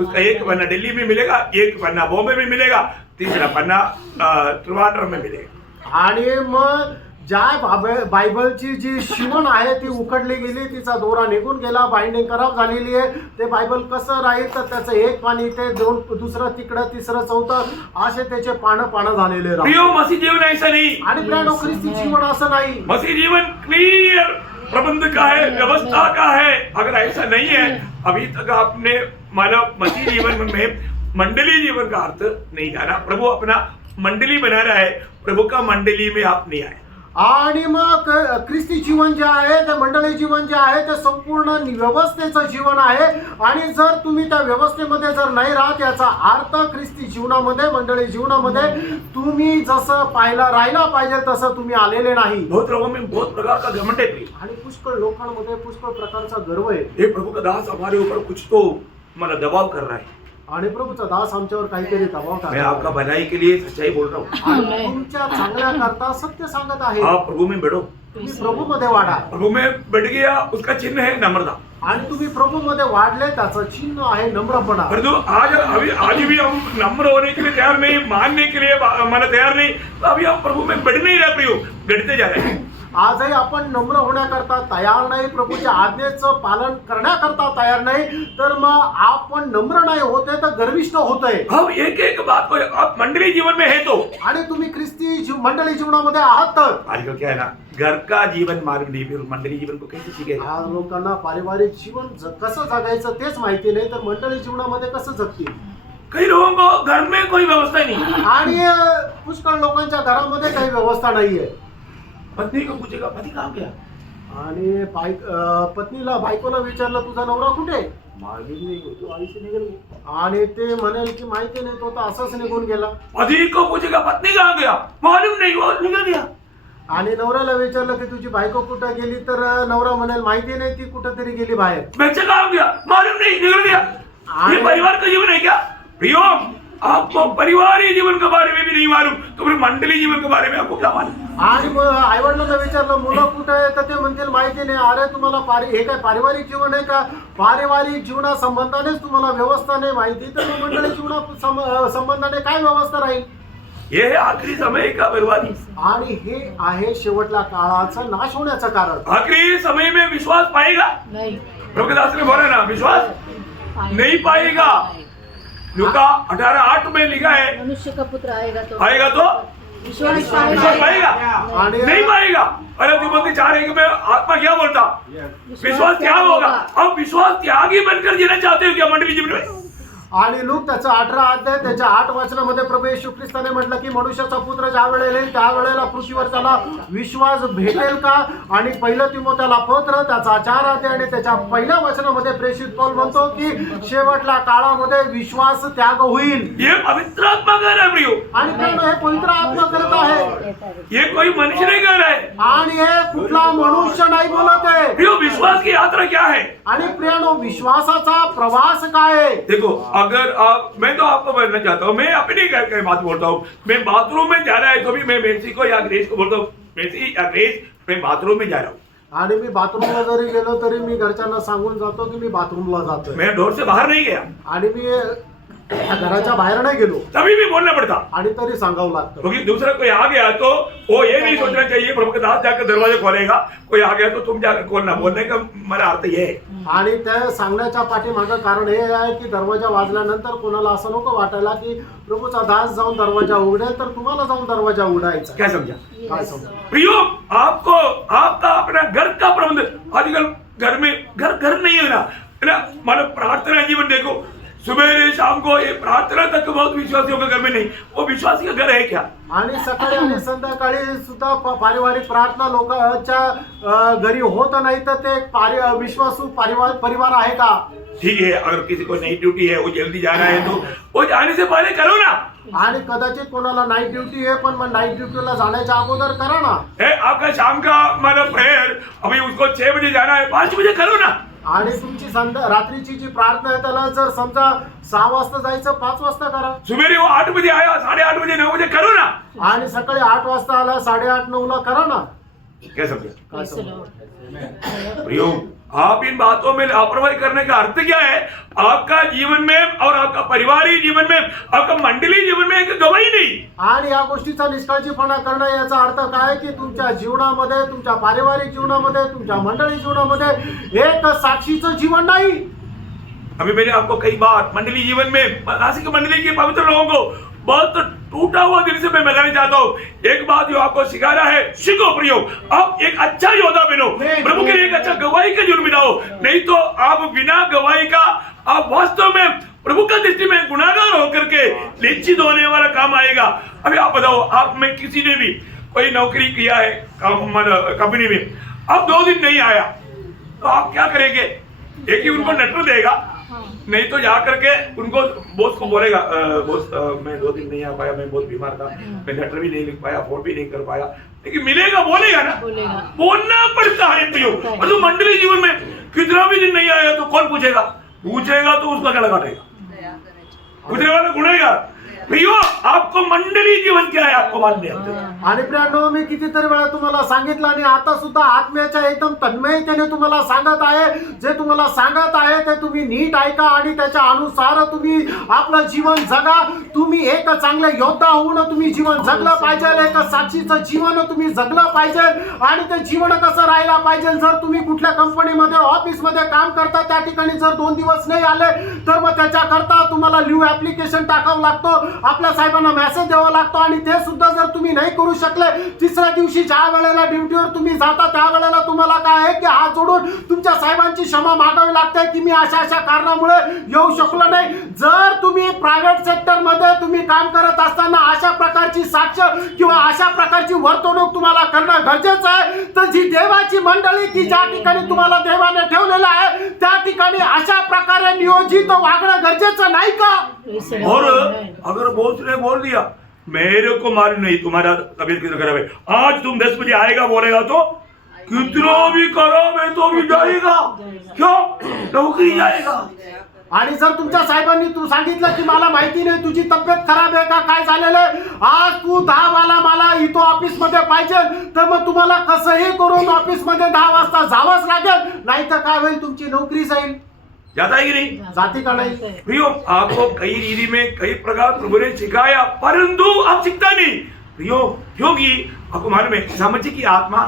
उसका एक पन्ना दिल्ली में मिलेगा, एक पन्ना बॉम्बे में मिलेगा, तीसरा पन्ना त्रिवांद्रम में मिलेगा। आणि मग ज्या बायबलची जी शिवण आहे ती उकडली गेली, तिचा दोरा निघून गेला, बाइंडिंग खराब झालेली आहे, ते बायबल कसं राहील तर त्याचं एक पान इथे, दुसरं तिकडं, तिसरं चौथं असे त्याचे पानं झालेले राहतात। प्रियो, मसीह जीवन ऐसा नहीं। आणि प्रियो, ख्रिस्ती जीवन असं नाही। मसीह जीवन क्लियर प्रबंध का है, व्यवस्था का है। अगर ऐसा नहीं है, अभी तक आपने मानव मसीह जीवन में मंडली जीवन का अर्थ नहीं जाना। प्रभु अपना मंडली बना रहा है, प्रभु का मंडली में आप नहीं आए। आणि मग ख्रिस्ती जीवन जे आहे ते मंडळी जीवन जे आहे ते संपूर्ण व्यवस्थेचं जीवन आहे. आणि जर तुम्ही त्या व्यवस्थेमध्ये जर नाही राहत, याचा अर्थ ख्रिस्ती जीवनामध्ये मंडळी जीवनामध्ये तुम्ही जसं राहायला पाहिजे तसं तुम्ही आलेले नाही. बहुत लोगों में बहुत प्रकार का घमंड है प्रिय। आणि पुष्कळ लोकांमध्ये पुष्कळ प्रकारचा गर्व आहे. ये प्रभु का दास हमारे ऊपर कुछ तो मतलब दबाव कर रहा है। आणि प्रभूचा दास आमच्यावर काहीतरी दबाव मैं टाकतो. आपका भलाई के लिए सच्चाई बोल रहा हूँ। आणि तुमच्या चांगल्या करता सत्य सांगत आहे. आप प्रभु में बढ़ो। तुम्ही प्रभूमध्ये वाढा. प्रभु में बढ़ गया उसका चिन्ह है नम्रता। आणि तुम्ही प्रभूमध्ये वाढले त्याचं चिन्ह आहे नम्रपणा. परंतु आज भी हम नम्र होने के लिए तैयार नहीं, मानने के लिए माना तैयार नहीं, तो अभी हम प्रभु में बढ़ नहीं रहे प्रियो, घटते जा रहे हैं। आजही आपण नम्र होण्याकरता तयार नाही, प्रभूच्या आज्ञेचं पालन करण्याकरता तयार नाही, तर मग आपण नम्र नाही होते तर गर्विष्ठ होतोय. हम एक एक बात को आप मंडली जीवन में है तो, आणि तुम्ही ख्रिस्ती मंडळी जीवनामध्ये आहात तर आजकल क्या है ना, घर का जीवन मार्ग नहीं, फिर मंडली जीवन को कैसे सीखे। आज लोकांना पारिवारिक जीवन कसं जगायचं तेच माहिती नाही, तर मंडळी जीवनामध्ये कसं जगतील. कई लोगों को घर में कोई व्यवस्था नहीं। आणि पुष्कळ लोकांच्या घरामध्ये काही व्यवस्था नाहीये. पत्नी को पूछेगा पति कहाँ गया, आणि पत्नीला बायकोला विचारलं तुझा नवरा कुठे, मालूम नहीं, वो तो आई से निकल गया। आणि ते म्हणेल की माहिती नाही, तो तर असंच निघून गेला. पति को पूछेगा पत्नी कहाँ गया, मालूम नहीं, वो निकल गया। आणि नवऱ्याला विचारलं की तुझी बायको कुठं गेली, तर नवरा म्हणेल माहिती नाही, ती कुठं तरी गेली बाहेर. बच्चा कहाँ गया, मालूम नहीं, निकल गया। ये परिवार का जीवन है क्या प्रियो? आपको परिवारीय जीवन के बारे में भी नहीं मालूम, तो फिर मंडली जीवन के बारे में आपको क्या मालूम? आणि आई वडिलांना विचारलं मुलं कुठं आहे, तर ते म्हणतील माहिती नाही. अरे तुम्हाला हे काय पारिवारिक जीवन आहे का? पारिवारिक जीवना संबंधानेच तुम्हाला व्यवस्था नाही माहिती, तर मग मंडळी जीवना संबंधाने काय व्यवस्था राहील? ये है आखिरी समय का बर्बादी। आणि हे आहे शेवटला काळाचं नाश होण्याचं कारण. आखिरी समय में विश्वास पाएगा? नहीं प्रभु के दास ने बोला ना, विश्वास नहीं पाएगा। लूका 18:8 में लिखा है, मनुष्य का पुत्र आएगा तो विश्वास विश्वास पाएगा, आणि नहीं पाएगा। अरे तिमोथी 4:1 में आत्मा क्या बोलता, विश्वास त्याग होगा। अब विश्वास त्यागी बनकर जीना चाहते हो क्या मंडली जीवन में? आणि लूक त्याचा 18 अध्याय त्याच्या 8 वचनामध्ये प्रभू येशू ख्रिस्ताने म्हटलं की मनुष्याचा पुत्र ज्या वेळेला येईल त्या वेळेला पृथ्वीवर त्याला विश्वास भेटेल का? आणि पहिलं तिमोथेला पत्र त्याचा 4 अध्याय आणि त्याच्या पहिल्या वचनामध्ये प्रेषित पौल म्हणतो की शेवटल्या काळामध्ये विश्वास त्याग होईल. ये पवित्र आत्मा कह रहा है प्रियो, आणि प्रियानो, हे पवित्र आत्मा करत आहे. ये कोई मनुष्य नहीं कह रहा है आणि हे कुठला मनुष्य नाही बोलत आहे. प्रियो। विश्वास की यात्रा क्या है? आणि प्रियानो, विश्वासाचा प्रवास काय आहे? देखो, अगर मैं तो आपको बोलना चाहता हूँ, मैं अपनी क्या बात बोलता हूँ, मैं बाथरूम में जा रहा है तो भी मैं मेसी को या ग्रेस को बोलता हूँ, मेसी या ग्रेस, मैं बाथरूम में जा रहा हूँ। आणि मी बाथरूमला जरी गेलो तरी मी घरच्यांना सांगून जातो की मी बाथरूमला जातोय. मैं डोर से बाहर नहीं गया, आणि मी घराच्या बाहेर नाही गेलो, तभी भी बोलना पड़ता, आणि तरी सांगावं लागतं. क्योंकि दूसरा कोई आ गया तो वो ये नहीं सोचना चाहिए प्रभु के दास जाकर दरवाजा खोलेगा, कोई आ गया तो तुम जाकर खोलना। बोलने का मेरा अर्थ ये है। आणि त्या सांगण्याच्या पाठीमागं कारण हे आहे की दरवाजा वाजल्यानंतर कोणाला असं नको वाटायला की प्रभूचा दास जाऊन दरवाजा उघडेल तर तुम्हाला जाऊन दरवाजा उघडायचा. क्या समझा काय समजा? प्रियो? आपको आपका अपना घर का प्रबंध, आजकल घर में घर नहीं है ना, मतलब प्रार्थना जीवन देखो, सुबह शाम को ये प्रार्थना तक बहुत विश्वासियों के घर में नहीं, वो विश्वासी का घर है क्या? आणि सकाळी आणि संध्याकाळी सुद्धा पारिवारिक प्रार्थना लोकांच्या घरी होत नाही, तर ते विश्वासू परिवार आहे का? ठीक है, अगर किसी को नई ड्यूटी है, वो जल्दी जाना है तो वो जाने से पहले करो ना। आणि कदाचित कोणाला नाईट ड्युटी आहे, पण मग नाईट ड्युटीला जाण्याच्या अगोदर करा ना. आपका शाम का मतलब प्रेयर, अभी उसको 6 बजे जाना है, 5 बजे करो ना। आणि तुमची रात्रीची जी प्रार्थना आहे त्याला जर समजा 6 वाजता जायचं, 5 वाजता करा. सुबह वो 8 बजे आया, 8:30 बजे 9 बजे करो ना। आणि सकाळी 8 वाजता आला, 8:30 9ला करा ना. क्या समझे काय समजा? प्रियो, आप इन बातों में लापरवाही करने का अर्थ क्या है? आपका जीवन में और आपका परिवारिक जीवन में, आपका मंडली जीवन में एक गवाही नहीं। आणि या गोष्टीचा निष्काळजीपणा करणं याचा अर्थ काय की तुमच्या जीवनामध्ये, तुमच्या पारिवारिक जीवनामध्ये, तुमच्या मंडळी जीवनामध्ये एक साक्षीचं जीवन नाही. अभी मैंने आपको कई बार मंडली जीवन में, नासिक मंडली के पवित्र लोगों को बहुत टूटा हुआ दिल से मैं बताना चाहता हूँ, एक बात जो आपको सिखाना है, सीखो प्रियो। आप एक अच्छा योद्धा बनो, प्रभु के लिए एक अच्छा गवाही का जीवन बिताओ, नहीं तो आप बिना गवाही का आप वास्तव में प्रभु का दृष्टि में गुनाहगार होकर के लिंचित होने वाला काम आएगा। अभी आप बताओ, आप में किसी ने भी कोई नौकरी किया है कंपनी में, अब 2 दिन नहीं आया तो आप क्या करेंगे? एक ही उनको लेटर देगा, नहीं तो जा करके उनको बॉस को बोलेगा बॉस मैं 2 दिन नहीं आ पाया, मैं बहुत बीमार था, मैं लेटर भी नहीं लिख पाया, फोन भी नहीं कर पाया। लेकिन मिलेगा, बोलेगा ना, बोलना पड़ता है प्रियो। मतलब मंडली जीवन में कितना भी दिन नहीं आया तो कौन पूछेगा? पूछेगा तो उसका गला काटेगा, पूछने वाला गुनेगा। प्रियो, आपको मंडली जीवन क्या आहे आपको मान्य आहे? आणि प्रियांनो, मी कितीतरी वेळा तुम्हाला सांगितलं आणि आता सुद्धा आत्म्याच्या एकदम तन्मयतेने तुम्हाला सांगत आहे, जे तुम्हाला सांगत आहे ते तुम्ही नीट ऐका आणि त्याच्या अनुसार तुम्ही आपलं जीवन जगा। तुम्ही एक चांगले योद्धा होऊन तुम्ही जीवन जगलं पाहिजे, एक साक्षीचं जीवन तुम्ही जगलं पाहिजे। आणि ते जीवन कसं राहायला पाहिजे? जर तुम्ही कुठल्या कंपनीमध्ये ऑफिसमध्ये काम करता, त्या ठिकाणी जर 2 दिवस नाही आले तर मग त्याच्याकरता तुम्हाला लिव्ह ऍप्लिकेशन टाकावं लागतं, आपल्या साहेबांना मेसेज द्यावा लागतो। आणि ते सुद्धा जर तुम्ही नाही करू शकले, तिसऱ्या दिवशी ज्या वेळेला ड्युटीवर तुम्ही जाता त्या वेळेला तुम्हाला काय आहे की हात जोडून तुमच्या साहेबांची क्षमा मागावी लागते की मी अशा अशा कारणामुळे येऊ शकलो नाही। जर तुम्ही प्रायव्हेट सेक्टर मध्ये तुम्ही काम करत असताना अशा प्रकारची साक्ष किंवा अशा प्रकारची वर्तणूक तुम्हाला करणं गरजेचं आहे, तर जी देवाची मंडळी की ज्या ठिकाणी तुम्हाला देवाने ठेवलेलं आहे त्या ठिकाणी अशा प्रकारे नियोजित वागणं गरजेचं नाही का? और अगर बॉस ने बोल दिया मेरे को मालूम नहीं तुम्हारा तबीयत कितना खराब है, आज तुम 10 बजे आएगा बोलेगा तो कितना भी खराब है तो भी जाएगा, क्यों? नौकरी जाएगा। आणि जर तुमच्या साहेबांनी तू सांगितलं की मला माहिती नाही तुझी तब्येत खराब आहे का, काय झालेलं आहे, आज तू 10 वाला मला इथं ऑफिस मध्ये पाहिजे, तर मग तुम्हाला कसंही करून ऑफिस मध्ये 10 वाजता जावंच लागेल, नाही तर काय होईल? तुमची नोकरी जाईल। जाता है कि नहीं? जाती का नहीं? प्रियो, आपको कई रीति में कई प्रकार प्रभु ने सिखाया, परंतु आप सीखता नहीं प्रियो, क्योंकि आपको मालूम है समझ की आत्मा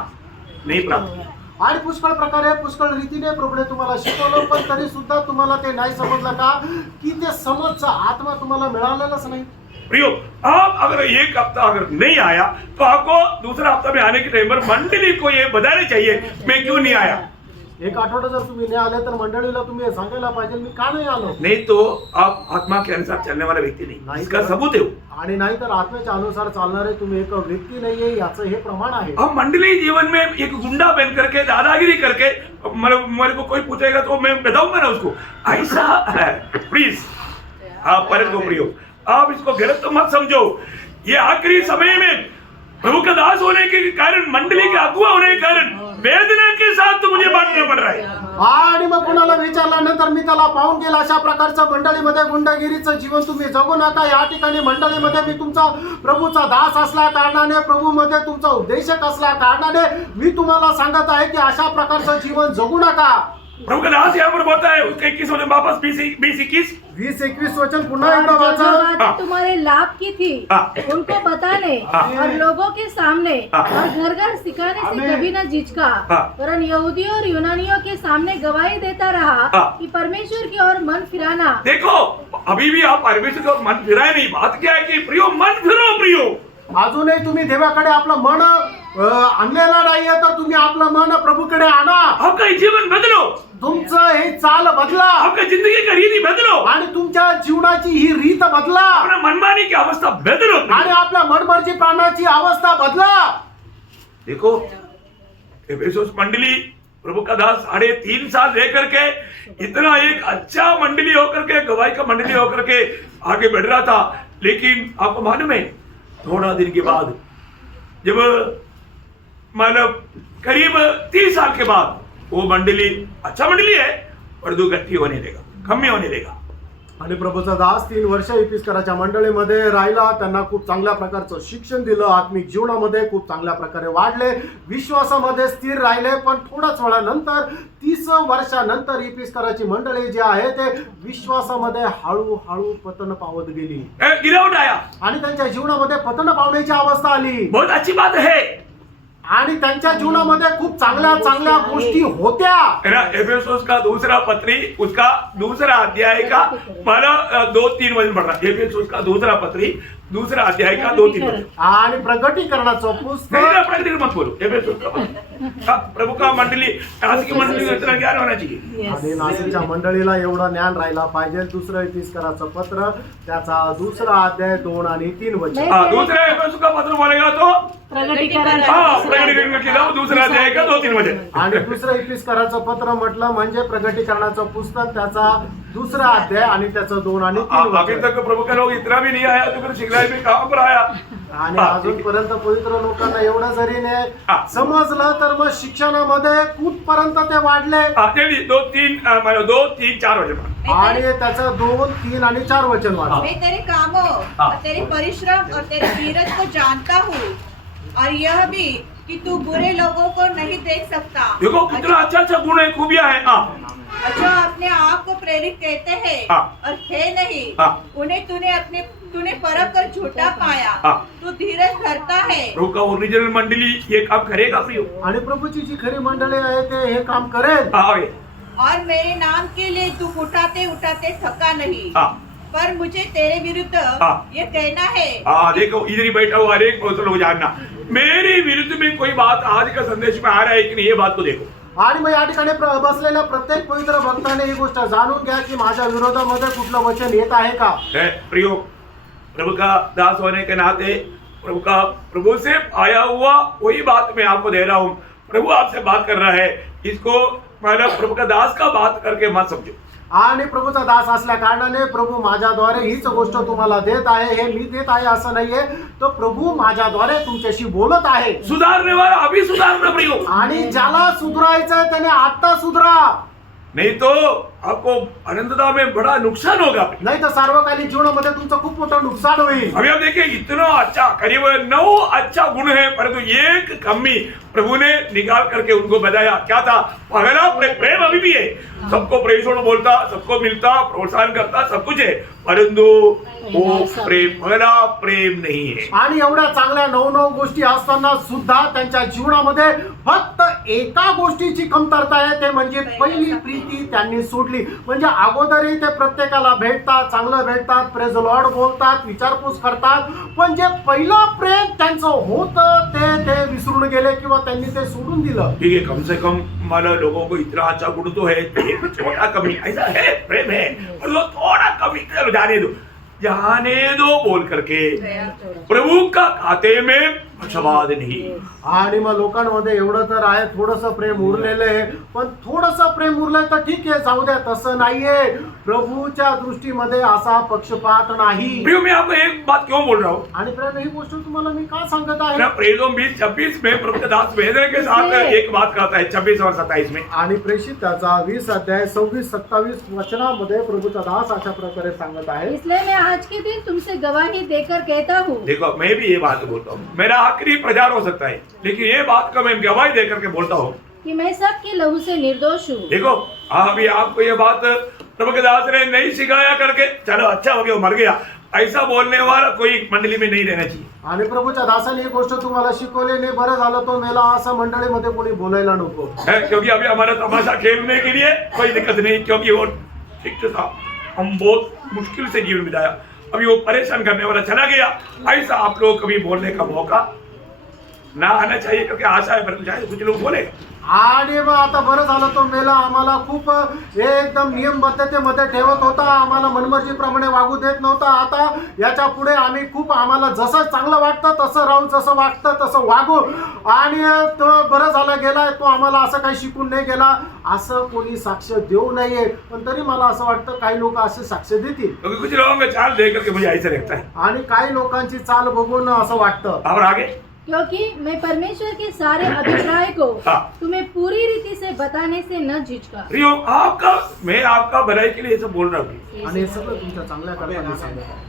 नहीं प्राप्त। आणि पुष्कळ प्रकारे पुष्कळ रीतीने प्रभूने तुम्हाला शिकवलं, पण तरी सुद्धा तुम्हाला ते नाही समजलं का की ते समजचा आत्मा तुम्हाला मिळालेलाच नाही। प्रियो, आप अगर एक हफ्ता अगर नहीं आया तो आपको दूसरा हफ्ता में आने के टाइम पर मंडली को ये बताना चाहिए मैं क्यों नहीं आया। एक आठवडा जर तुम्ही नाही आले तर मंडळीला तुम्ही हे सांगायला पाहिजे मी का नाही आलो। नहीं तो आप आत्मा के अनुसार चलने वाला व्यक्ति नहीं, इसका सबूत है वो। आणि नाही तर आत्म्याच्या अनुसार चालणारे तुम्ही एक व्यक्ती नाहीये, याचं हे प्रमाण आहे। अब मंडली जीवन में एक गुंडा बन करके दादागिरी करके मेरे को कोई पूछेगा तो मैं बताऊंगा ना उसको, ऐसा है। प्लीज आप परख को प्रियो, आप इसको गलत तो मत समझो। ये आखिरी समय में प्रभु का दास होने के कारण, मंडली का अगुआ होने के कारण वेदना के साथ तो मुझे बांटना पड़ रहा है। आणि मग कुणाला विचारल्यानंतर मी त्याला पाहून गेला, अशा प्रकारचं मंडळीमध्ये गुंडगिरीचं जीवन तुम्ही जगू नका। या ठिकाणी मंडळीमध्ये मी तुमचा प्रभूचा दास असल्या कारणाने, प्रभूमध्ये तुमचा उपदेशक असल्या कारणाने मी तुम्हाला सांगत आहे की अशा प्रकारचं जीवन जगू नका। प्रभु का दास यहाँ पर बोलता है उसके 21 वचन वापस 20-21 वचन पुन्हा एकदा और जो वाचा। बातें तुम्हारे लाभ की थी उनको बताने और लोगों के सामने और घर घर सिखाने से कभी न झिझका, वरन यहूदियों और यूनानियों के सामने गवाही देता रहा कि परमेश्वर की ओर मन फिराना। देखो, अभी भी आप परमेश्वर की ओर मन फिराए नहीं। बात क्या है कि प्रियो मन फिरो प्रियो, अजूनही तुम्ही देवाकडे आपलं मन आणलेलं नाहीये, तर तुम्ही आपलं मन प्रभूकडे आणा। आपका जीवन बदलो, तुमचं हे चाल बदला, आपका जिंदगी का रीति बदलो, आणि तुमच्या जीवनाची ही रीत बदला, अपना मनमानी की अवस्था बदलो आणि आपल्या मनमर्जी प्राणाची अवस्था बदला। देखो, एफेसुस मंडली प्रभु का दास 3.5 साल रह करके इतना एक अच्छा मंडली होकर के, गवाही का मंडली होकर के आगे बढ़ रहा था। लेकिन आपको मालूम है थोड़ा दिन के बाद, जब मतलब करीब 30 साल के बाद वो मंडली, अच्छा मंडली है पर दुर्गति होने देगा, कमी होने देगा। आणि प्रभूचा दास 3 वर्ष इपिस्कराच्या मंडळीमध्ये राहिला, त्यांना खूप चांगल्या प्रकारचं शिक्षण दिलं, आत्मिक जीवनामध्ये खूप चांगल्या प्रकारे वाढले, विश्वासामध्ये स्थिर राहिले। पण थोड्याच वेळानंतर 30 वर्षानंतर इपिस्कराची मंडळी जी आहे ते विश्वासामध्ये हळूहळू पतन पावत गेली, गिरावट आया आणि त्यांच्या जीवनामध्ये पतन पावण्याची अवस्था आली। बहुत अच्छी बात है, आणि त्यांच्या जीवनामध्ये खूप चांगल्या चांगल्या गोष्टी होत्या। एफेसुस का दूसरा पत्री उसका दूसरा अध्याय का 2-3 वचन पढ़ रहा। एफेसुस का दूसरा पत्री दूसरा अध्याय का 2-3 वचन। आणि प्रगटीकरणाचं नहीं पुस्तक नहीं, प्रगति मत बोलो, एफेसुस का हाँ, प्रभु का मंडली, आज की मंडली में इतना ज्ञान होना चाहिए। आणि नाशिकच्या मंडळीला एवढं ज्ञान राहिला पाहिजे। दुसरं इतिहासकाराचं पत्र त्याचा 2 अध्याय 2 आणि 3 वचन। हाँ, दूसरा एफेसुस का पत्र बोलेगा तो प्रगटीकरण हाँ, प्रगटीकरण की लाओ, दूसरा अध्याय का 2-3 वचन। आणि दुसरं इतिहासकाराचं पत्र म्हटलं म्हणजे प्रगटीकरणाचं पुस्तक त्याचा 2 अध्याय आणि त्याचं 2 आणि 3 अभी वचन। तक प्रभु का लोग इतना भी नहीं आया तो फिर शिखलाई में कहाँ पर आया? आणि अजूनपर्यंत पवित्र लोकांना एवढं जरी नाही हा. समजलं तर मग शिक्षणामध्ये कुठपर्यंत ते वाढले। हाँ, चलिए 2-3-4 वचन। आणि त्याचं 2, 3 आणि 4 वचन वाचा। मैं तेरे कामों और तेरे परिश्रम और तेरे धीरज को जानता हूँ और यह भी कि तू बुरे लोगों को नहीं देख सकता। देखो कितना अच्छा गुण है, खूबियां है। हाँ, जो अपने आप को प्रेरित कहते हैं हाँ। और थे नहीं, हाँ। उन्हें तूने परख कर झूठा पाया। हाँ। तू धीरज धरता है। प्रभु का ओरिजिनल मंडली ये काम करेगा प्रियो। आणि प्रभूची जी खरी मंडळी आहे ते हे काम करेल। हाँ, आगे। और मेरे नाम के लिए तू उठाते उठाते थका नहीं। हाँ, पर मुझे तेरे विरुद्ध हाँ। ये कहना है। हाँ, देखो इधर ही बैठा हुआ हर एक पवित्र लोग जानना, मेरे विरुद्ध में कोई बात आज का संदेश में आ रहा है कि नहीं, ये बात को देखो। आणि मग या ठिकाणी बसलेल्या प्रत्येक पवित्र भक्ताने ही गोष्ट जाणून घ्या की माझ्या विरोधामध्ये कुठलं वचन येत आहे का। है प्रियो, प्रभु का दास होने के नाते प्रभु से आया हुआ वही बात मैं आपको दे रहा हूँ। प्रभु आपसे बात कर रहा है, इसको मतलब प्रभु का दास का बात करके मत समझो। आणि प्रभूचा दास असल्या कारणाने प्रभू माझ्याद्वारे हीच गोष्ट तुम्हाला देत आहे, हे मी देत आहे असं नाहीये, तर प्रभू माझ्याद्वारे तुमच्याशी बोलत आहे। सुधारने वाला अभी सुधारना प्रियो, आणि ज्याला सुधरायचंय त्याने आता सुधरा, नहीं तो आपको अनंतता में बड़ा नुकसान होगा। नाही तर सार्वकालिक जीवनामध्ये तुमचं खूप मोठं नुकसान होईल। अभी आप देखिए इतना अच्छा, करीब 9 अच्छा गुण है, परंतु एक कमी प्रभु ने निकाल करके उनको बताया। क्या था? पहला प्रेम अभी भी है, सबको प्रेम बोलता, सबको मिलता, प्रोत्साहन करता, सब कुछ है, परंतु वो पहला प्रेम नहीं है। आणि एवढ्या चांगल्या 9 गोष्टी असताना सुद्धा त्यांच्या जीवनामध्ये फक्त एका गोष्टीची कमतरता आहे, ते म्हणजे पहिली प्रीती त्यांनी सोडली। म्हणजे अगोदरही ते प्रत्येकाला भेटतात, चांगलं भेटतात, प्रेज लॉर्ड बोलतात, विचारपूस करतात, पण जे पहिलं प्रेम त्यांचं होतं ते विसरून गेले किंवा त्यांनी ते सोडून दिलं। ठीक है, कम से कम मानो लोगों को इतना अच्छा गुण तो है, छोटा कमी ऐसा है, प्रेम है, और वो थोड़ा कमी, चलो जाने दो बोल करके प्रभु का खाते में पक्षपात नहीं। आणि मग लोकांमध्ये एवढं तर आहे, थोडंसं प्रेम उरलेलं आहे, पण थोडंसं प्रेम उरलंय तर ठीक आहे, जाऊ द्या, तसं नाहीये। प्रभूच्या दृष्टीमध्ये असा पक्षपात नाही। प्रियो, मैं आपको एक बात क्यों बोल रहा हूँ? आणि प्रेम ही गोष्ट तुम्हाला मी का सांगत आहे? प्रेरितों 20-26 में प्रभु का दास वेदना के साथ एक बात कहता है, 26 और 27 में। आणि प्रेषित त्याचा 20 अध्याय 26-27 वचनामध्ये प्रभूचा दास अशा प्रकारे सांगत आहे। इसलिए मैं आज के दिन तुमसे गवाही देकर कहता हूँ। देखो, मैं भी ये बात बोलता हूँ, मेरा आखिरी प्रचार हो सकता है, लेकिन ये बात का मैं गवाही दे करके बोलता हूँ कि मैं सबके लहू से निर्दोष हूँ। देखो, अभी आपको ये बात प्रभु के दास ने नहीं सिखाया करके चलो अच्छा हो गया, वो मर गया, ऐसा बोलने वाला कोई मंडली में नहीं रहना चाहिए। आणि प्रभूच्या दासाने ही गोष्ट तुम्हाला शिकवली नाही, बरं झालं तो मेला असं मंडळीमध्ये कोणी बोलायला नको है, क्योंकि अभी हमारा तमाशा खेलने के लिए कोई दिक्कत नहीं, क्योंकि वो ठीक था, हम बहुत मुश्किल से जीवन बिताया, अभी वो परेशान करने वाला चला गया, ऐसा आप लोग कभी बोलने का मौका ना आना चाहिए, क्योंकि आशा है परंतु शायद कुछ लोग बोलेगा। आणि मग आता बरं झालं तो मेला, आम्हाला खूप एकदम नियमबद्धतेमध्ये ठेवत होता, आम्हाला मनमर्जीप्रमाणे वागू देत नव्हता। आता याच्या पुढे आम्ही खूप, आम्हाला जसं चांगलं वाटतं तसं राहू, जसं वाटतं तसं वागू, आणि तो बरं झालं गेलाय, तो आम्हाला असं काही शिकून नाही गेला, असं कोणी साक्ष देऊ नये। पण तरी मला असं वाटतं काही लोक असे साक्ष देतील, क्योंकि कुछ लोगों का चाल देख करके मुझे ऐसा लगता है। आणि काही लोकांची चाल बघून असं वाटतं। और आगे क्योंकि मैं परमेश्वर के सारे अभिप्राय को हाँ। तुम्हें पूरी रीति से बताने से न झिझका। प्रियो, मैं आपका भलाई के लिए ये सब बोल रहा हूँ, आणि हे सगळं तुमच्या चांगल्या करताना सांगत आहे।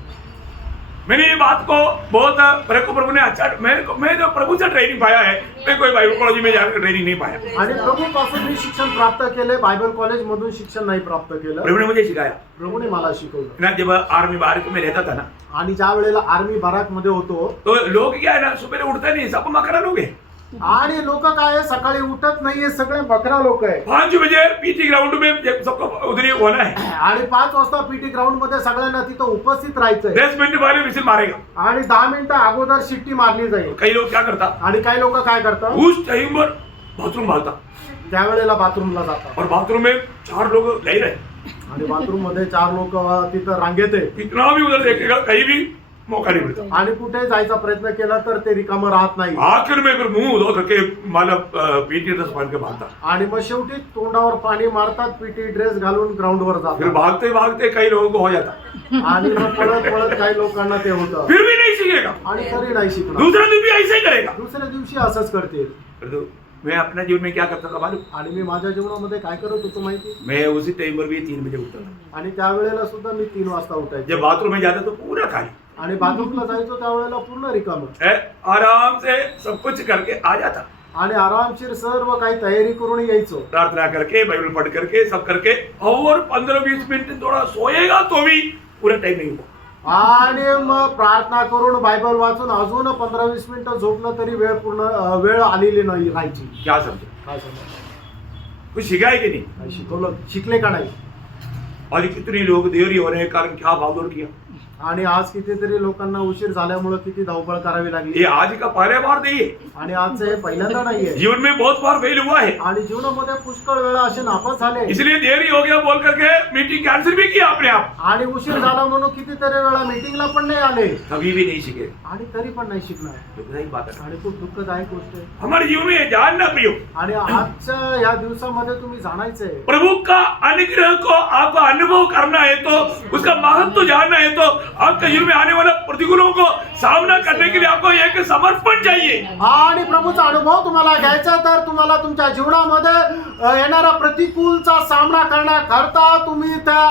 मैंने ये बात को बहुत प्रभु ने अच्छा, मैं जो प्रभु से ट्रेनिंग पाया है, मैं कोई बाइबल कॉलेज में जाकर ट्रेनिंग नहीं पाया। आणि प्रभू पासून मी शिक्षण प्राप्त केले, बायबल कॉलेज मधून शिक्षण नाही प्राप्त केलं, प्रभु ने मुझे सिखाया प्रभूने मला शिकवलं। ना, जब आर्मी बारक में रहता था ना, आणि ज्या वेळेला आर्मी बाराक मध्ये होतो, तो लोग क्या है ना, सुबह उठता नहीं, सब मकान लोग है, आणि लोक काय आहे, सकाळी उठत नाहीये, सगळे बकरा लोक आहे. 5 बजे पीटी ग्राउंड में सबको उधर होना है. आणि 5 वाजता पीटी ग्राउंड मध्ये सगळ्यांना तिथं उपस्थित राहायचंय 10 मिनट पहले विसिल मारेगा. आणि 10 मिनिटं अगोदर शिट्टी मारली जाईल. कई लोग क्या करता, आणि काही लोक काय करतात, उस टाइम पर बाथरूम भागता त्यावेळेला बाथरूमला जातात. और बाथरूम में 4 लोग ले रहे. आणि बाथरूम मध्ये 4 लोक तिथं रांगेत आहे. कितना भी उधर देखेगा कहीं भी मौका नहीं मिलता. आणि कुठे जायचा प्रयत्न केला तर ते रिकामं राहत नाही. आखिर में फिर मुंह धो करके मतलब पीटी ड्रेस पहन के भागता. आणि मग शेवटी तोंडावर पाणी मारतात, पीटी ड्रेस घालून ग्राउंडवर फिर जातात. भागते भागते कई लोगों को हो जाता. आणि मग पळत पळत काही लोकांना ते होतं फिर भी नहीं सीखेगा. आणि तरी नाही शिकणार. दूसरा दिन भी ऐसे ही करेगा. दुसऱ्या दिवशी असंच करतील. परंतु मैं अपने जीवन में क्या करता था मालूम, आणि मी माझ्या जीवनामध्ये काय करत होतो माहिती, मैं उसी टाइम पर भी 3 बजे उठता था. आणि त्यावेळेला सुद्धा मी 3 वाजता उठायचो. जब बाथरूम में जाता तो पूरा खाली आणि बाथरूमला जायचो त्यावेळेला पूर्ण रिकामं. आराम से सब कुछ करके आ जाता. आणि आरामशीर सर्व काही तयारी करून यायचो. प्रार्थना करके बाइबल पढ़ करके सब करके और 15-20 मिनट थोड़ा सोएगा तो भी पूरा टाइम नहीं हुआ. आणि मग प्रार्थना करून बायबल वाचून अजून 15-20 मिनिटं झोपलं तरी वेळ आलेली नाही राहायची. क्या समझे, काय समजा, कुछ सिखाए कि नहीं. काय शिकवलं, शिकले का नाही. और कितने लोग देरी होने के कारण क्या भागदौड़ किया. आणि आज कितीतरी लोकांना उशीर झाल्यामुळे किती धावपळ करावी लागली. ये आज का पहले बार नहीं है, आणि आज हे पहिल्यांदा नाहीये. जीवन में बहुत बार फेल हुआ है. आणि जीवनामध्ये पुष्कळ वेळा असे नापास झाले. इसलिए देरी हो गया बोल करके मीटिंग कैंसिल भी किया अपने आप. आणि उशीर झाला म्हणून कितीतरी वेळा मीटिंगला पण नाही आले. कभी भी नहीं सीखे. आणि तरी पण नाही शिकणार. दुखदायी बात है. आणि खूप दुःखदायक गोष्ट आहे. हमारे जीवन में ये जानना प्रियो, आणि आजच्या या दिवसामध्ये तुम्ही जाणायचंय, प्रभु का अनुग्रह को आपको अनुभव करना है तो उसका महत्व जानना है तो आपके जीवन में आने वाले प्रतिकूलों को सामना करने के लिए आपको एक समर्पण चाहिए. आणि प्रभूचा अनुभव तुम्हाला घ्यायचा तर तुम्हाला तुमच्या जीवनामध्ये येणारा प्रतिकूलचा सामना करण्याकरता तुम्ही त्या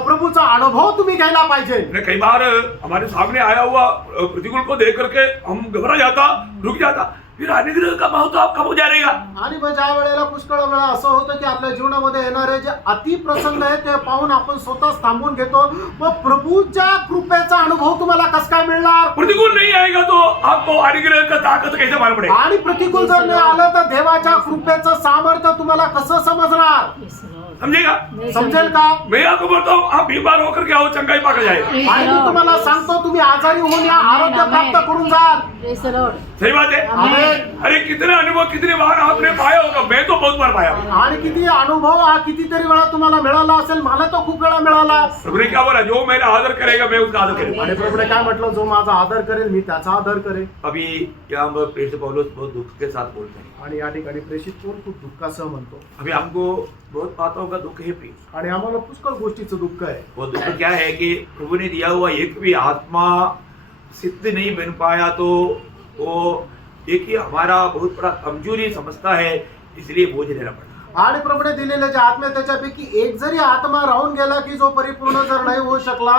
प्रभूचा अनुभव तुम्ही घ्यायला पाहिजे. कई बार हमारे सामने आया हुआ प्रतिकूल को देख करके हम घबरा जाता, रुक जाता, फिर अनुग्रह का महत्व आप कब जानेगा. आणि मग ज्या वेळेला पुष्कळ वेळा असं होतं की आपल्या जीवनामध्ये येणारे जे अतिप्रसंग आहे ते पाहून आपण स्वतःच थांबून घेतो. मग प्रभूच्या कृपेचा अनुभव तुम्हाला कसं काय मिळणार. प्रतिकूल नहीं आएगा तो आपको अनुग्रह का ताकत कैसे मालूम पड़ेगा. आणि प्रतिकूल जर नाही आलं तर देवाच्या कृपेचं सामर्थ्य तुम्हाला कसं समजणार. समझेगा. समजेल का. मैं आपको बोलता हूँ आप बीमार होकर के आओ, चंगाई पाकर जाएगा. आणि मी तुम्हाला सांगतो तुम्ही आजारी होऊन या आरोग्य प्राप्त करून जाल. सही बात है. आमेन. अरे कितने अनुभव कितनी बार आपने पाया होगा, मैं तो बहुत बार पाया. आणि किती अनुभव हा कितीतरी वेळा तुम्हाला मिळाला असेल. मला तो खूप वेळा मिळाला. प्रभु ने क्या बोला, जो मेरा आदर करेगा मैं उसका आदर करेगा. आणि प्रभूने काय म्हटलं, जो माझा आदर करेल मी त्याचा आदर करेल. अभी यहाँ पर प्रेरित पौलुस बहुत दुख के साथ बोलते हैं. आणि या ठिकाणी प्रेषित कोण खूप दुःखासह म्हणतो. अभी हमको बहुत बातों का दुख है प्रिय. आणि आम्हाला पुष्कळ गोष्टीचं दुःख आहे. वो दुख क्या है कि प्रभु ने दिया हुआ एक भी आत्मा सिद्ध नहीं बन पाया तो वो एक ही हमारा बहुत बड़ा कमजोरी समझता है, इसलिए बोझ लेना पड़ता. आणि प्रभूने दिलेले जे आत्मा त्याच्यापैकी एक जरी आत्मा राहून गेला की जो परिपूर्ण जर नाही होऊ शकला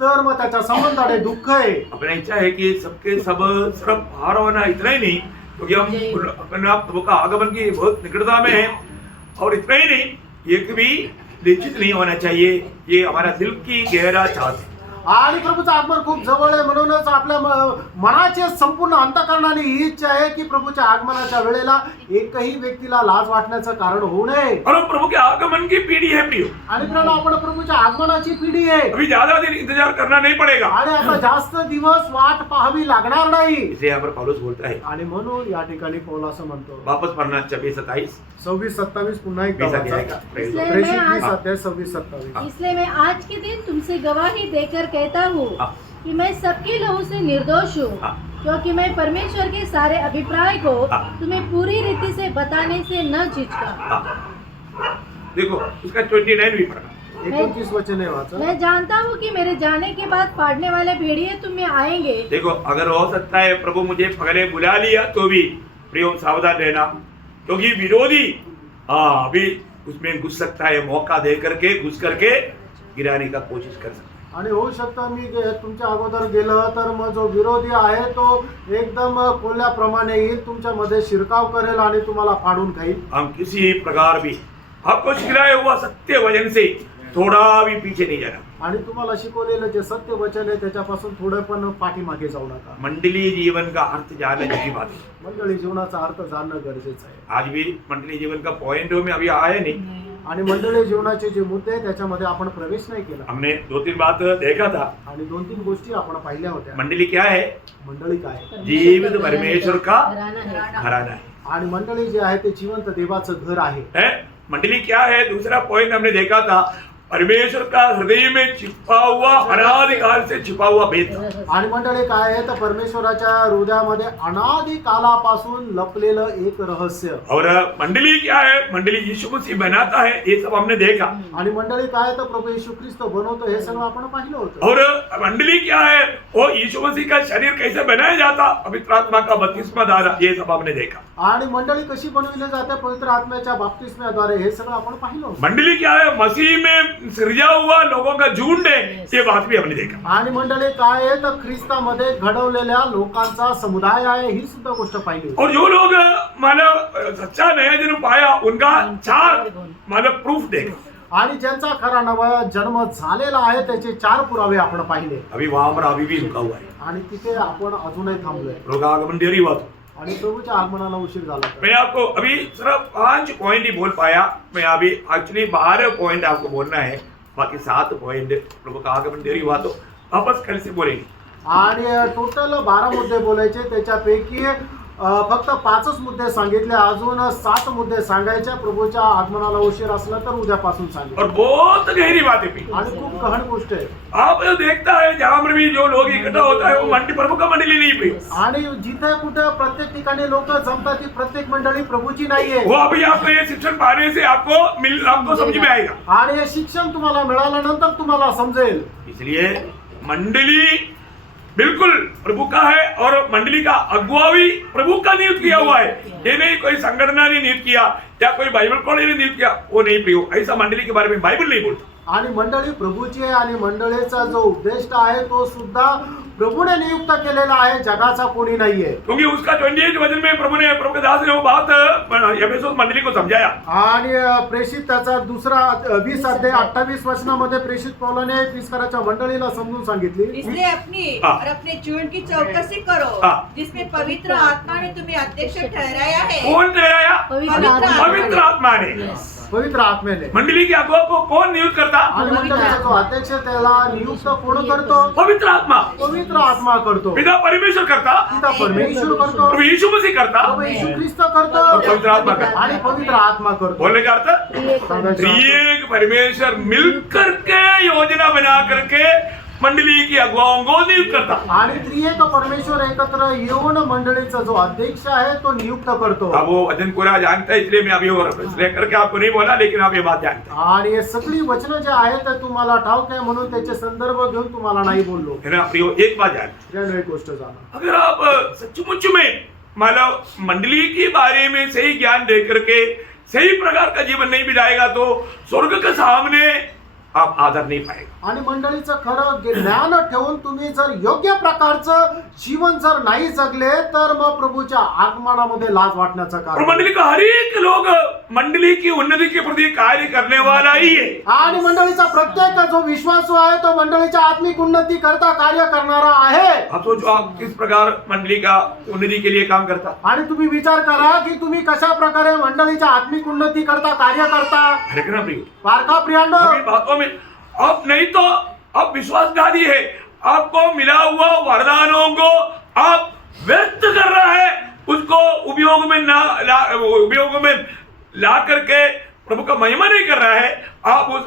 तर मग त्याच्या संबंधाने दुःख आहे. अपना इच्छा है कि सबके सब सिर्फ बाहर होना इतना ही नहीं, क्योंकि हम अपने आप प्रभु का आगमन की बहुत निकटता में है. और इतना ही नहीं, एक भी निश्चित नहीं होना चाहिए. ये हमारा दिल की गहरा चाहत है. आणि प्रभूचं आगमन खूप जवळ आहे. म्हणूनच आपल्या मनाचे संपूर्ण अंतःकरणाने ही इच्छा आहे की प्रभूच्या आगमनाच्या वेळेला एकही व्यक्तीला लाज वाटण्याचं कारण होऊ नये. और हम प्रभु के आगमन की पीढ़ी है प्रियो. आणि प्रिय, आपण प्रभूच्या आगमनाची पिढी आहे. अभी ज्यादा दिन इंतजार करना नहीं पड़ेगा. आणि आता जास्त दिवस वाट पाहावी लागणार नाही. इसे यहाँ पर पौलुस बोलता है. आणि म्हणून या ठिकाणी पौल असं म्हणतो. वापस पढ़ना 26-27 26-27 पुन्हा एकदा बीसा वाचा. जाएगा. प्रेषित 20 अध्याय 26-27. इसलिए मैं आज के दिन तुमसे गवाही देकर कहता हूँ हाँ. कि मैं सबके लहू से निर्दोष हूँ, हाँ. क्योंकि मैं परमेश्वर के सारे अभिप्राय को हाँ. तुम्हें पूरी रीति से बताने से न झिझका. हाँ. देखो उसका 29 भी पढ़ना. 29 वचन आहे वाचा. मैं जानता हूँ कि मेरे जाने के बाद फाड़ने वाले भेड़िए तुम में आएंगे. देखो अगर हो सकता है प्रभु मुझे पहले बुला लिया तो भी प्रियो सावधान रहना, क्योंकि विरोधी अभी उसमें घुस सकता है. मौका दे करके घुस करके गिराने का कोशिश कर सकता है. आणि होऊ शकतं मी तुमच्या अगोदर गेलं तर मग जो विरोधी आहे तो एकदम कोल्ह्याप्रमाणे येईल, तुमच्यामध्ये शिरकाव करेल आणि तुम्हाला फाडून खाईल. हम किसी प्रकार भी आपको सिखाया हुआ सत्य वचन से थोड़ा भी पीछे नहीं जाना. आणि तुम्हाला शिकवलेलं जे सत्य वचन आहे त्याच्यापासून थोडं पण पाठीमागे जाऊ नका. मंडलीय जीवन का अर्थ जानने की बात है. मंडळी जीवनाचा अर्थ जाणणं गरजेचं आहे. आज भी मंडलीय जीवन का पॉइंट में अभी आया नहीं. आणि मंडळी जीवनाचे जे मुद्दे आहेत त्याच्यामध्ये आपण प्रवेश नाही केला. हमने 2-3 बात देखा था. आणि 2-3 गोष्टी आपण पाहिल्या होत्या. मंडली क्या है? मंडळी काय आहे? जीवित परमेश्वर का घराना घराना है. आणि मंडळी जे आहे ते जिवंत देवाचं घर आहे. है? मंडली क्या है? दूसरा पॉइंट हमने देखा था, परमेश्वर का हृदय में छिपा हुआ अनादिकाल से छिपा हुआ भेद. आणि मंडळी काय आहे तर परमेश्वराच्या हृदयामध्ये अनादि कालापासून लपलेलं एक रहस्य. और मंडली क्या है? मंडली यीशु मसीह बनाता है, ये सब हमने देखा. आणि मंडळी काय आहे तर प्रभू येशू ख्रिस्त बनवतो हे सगळं आपण पाहिलं होतं. और मंडली क्या है? वो यीशु मसीह का शरीर कैसे बनाया जाता, पवित्र आत्मा का बपतिस्मा द्वारा, ये सब हमने देखा. आणि मंडळी कशी बनविली जाते पवित्र आत्म्याच्या बाप्तिस्म्याद्वारे हे सगळं आपण पाहिलं होतं. मंडली क्या है? मसीह में सृजा हुआ लोगों का झुंड है, ये बात भी हमने देखा. आणि मंडळी काय आहे तर ख्रिस्तामध्ये घडवलेल्या लोकांचा समुदाय आहे ही सुद्धा गोष्ट पाहिली होती. और जो लोग मतलब सच्चा नया जन्म पाया उनका 4 मतलब प्रूफ देखा. आणि ज्यांचा खरा नवा जन्म झालेला आहे त्याचे 4 पुरावे आपण पाहिले. अभी वहां पर अभी भी रुका हुआ है. आणि तिथे आपण अजूनही थांबलोय. रोगागमन देरी हुआ तो. आणि प्रभूच्या आगमनाला उशीर झाला. मैं आपको अभी सिर्फ 5 पॉइंट ही बोल पाया. मैं अभी एक्चुअली 12 पॉइंट आपको बोलना है, बाकी 7 पॉइंट प्रभु का आगमन देरी हुआ तो वापस कल से बोलेंगे. आणि टोटल 12 मुद्दे बोलायचे, त्याच्यापैकी फक्त 5च मुद्दे सांगितले. अजून 7 मुद्दे सांगायचे. प्रभूच्या आगमनाला उशीर असला तर उद्यापासून सांगेल. और बहुत गहरी बातें भी. आणि खूप गहन गोष्ट आहे. आप देखता है जहां पर भी जो लोग इकट्ठा होता है वो मंडी प्रभु का मंडली नहीं पे. आणि जिथे कुठे प्रत्येक ठिकाणी लोक जमतात ती प्रत्येक मंडळी प्रभूची नाहीये. वो अभी आपको ये शिक्षण पाने से आपको समझ में आएगा. आणि हे शिक्षण तुम्हाला मिळाल्यानंतर तुम्हाला समजेल. इसलिए मंडली बिल्कुल प्रभु का है और मंडली का अगुवाई प्रभु का नियुक्त किया हुआ है. ये नहीं कोई संगठना ने नियुक्त किया या कोई बाइबल कॉलेज ने नियुक्त किया, वो नहीं प्रियो. ऐसा मंडली के बारे में बाइबल नहीं बोलता. आणि मंडळी प्रभूची आहे आणि मंडळीचा जो उद्देश आहे तो सुद्धा प्रभूने नियुक्त केलेला आहे, जगाचा कोणी नाहीये. क्योंकि उसका 28 वचन में प्रभु के दास ने वो बात एफेसोस मंडली को समझाया. आणि प्रेषित त्याचा दुसरा 20 अध्याय 28 वचनामध्ये प्रेषित पौलाने एफिसकराच्या मंडळीला समजून सांगितली. इसलिए अपनी हाँ. और अपने जीवन की चौकसी करो, हाँ. जिसमें पवित्र आत्मा ने तुम्हें अध्यक्ष ठहराया है. कौन ठहराया? पवित्र आत्मा ने. पवित्र आत्मेने. मंडली के अगुवा को कौन नियुक्त करता? आणि मंडळीचा जो अध्यक्ष त्याला नियुक्त कोण करतो? पवित्र आत्मा. पवित्र आत्मा करतो. पिता परमेश्वर करता, पिता परमेश्वर करतो. प्रभु यीशु मसीह करता, प्रभू येशू ख्रिस्त करतो. और पवित्र आत्मा करता. आणि पवित्र आत्मा करतो. बोलने का अर्थ त्रिएक परमेश्वर मिलकर के योजना बना करके मंडली की अगुवाओं को नियुक्त करता. आणि त्रिएक परमेश्वर एकत्र येऊन मंडळीचा जो अध्यक्ष आहे तो नियुक्त करतो. अब वो वचन पूरा जानता है, इसलिए मैं अभी और इसलिए करके आपको नहीं बोला, लेकिन आप ये बात जानते हैं. आणि हे सगळी वचनं जे आहेत ते तुम्हाला ठाऊक आहे म्हणून त्याचे संदर्भ घेऊन तुम्हाला नाही बोललो. है ना प्रियो? एक बात जानते त्यामुळे एक गोष्ट जाणा. अगर आप सचमुच में मतलब मंडली के बारे में सही ज्ञान दे करके सही प्रकार का जीवन नहीं बिताएगा तो स्वर्ग के सामने आप आदर नहीं पाएगा. आणि मंडळीचं खरं ज्ञान ठेवून तुम्ही जर योग्य प्रकारचं जीवन जर नाही जगले तर मग प्रभूच्या आगमनामध्ये लाज वाटण्याचं और कारण. मंडली का हर एक लोग मंडली की उन्नति के प्रति कार्य करने वाला ही है. आणि मंडळीचा प्रत्येक जो विश्वासू आहे तो मंडळीच्या आत्मिक उन्नती करता कार्य करणारा आहे. आप सोचो आप किस प्रकार मंडली का उन्नति के लिए काम करता. आणि तुम्ही विचार करा की तुम्ही कशा प्रकारे मंडळीच्या आत्मिक उन्नती करता कार्य करता. है ना प्रियो? बारका प्रियांनो, अभी बातों में आप नहीं तो आप विश्वासघाती है. आपको मिला हुआ वरदानों को आप व्यक्त कर रहा है, उसको उपयोग में ला करके प्रभु का महिमा नहीं कर रहा है. आप उस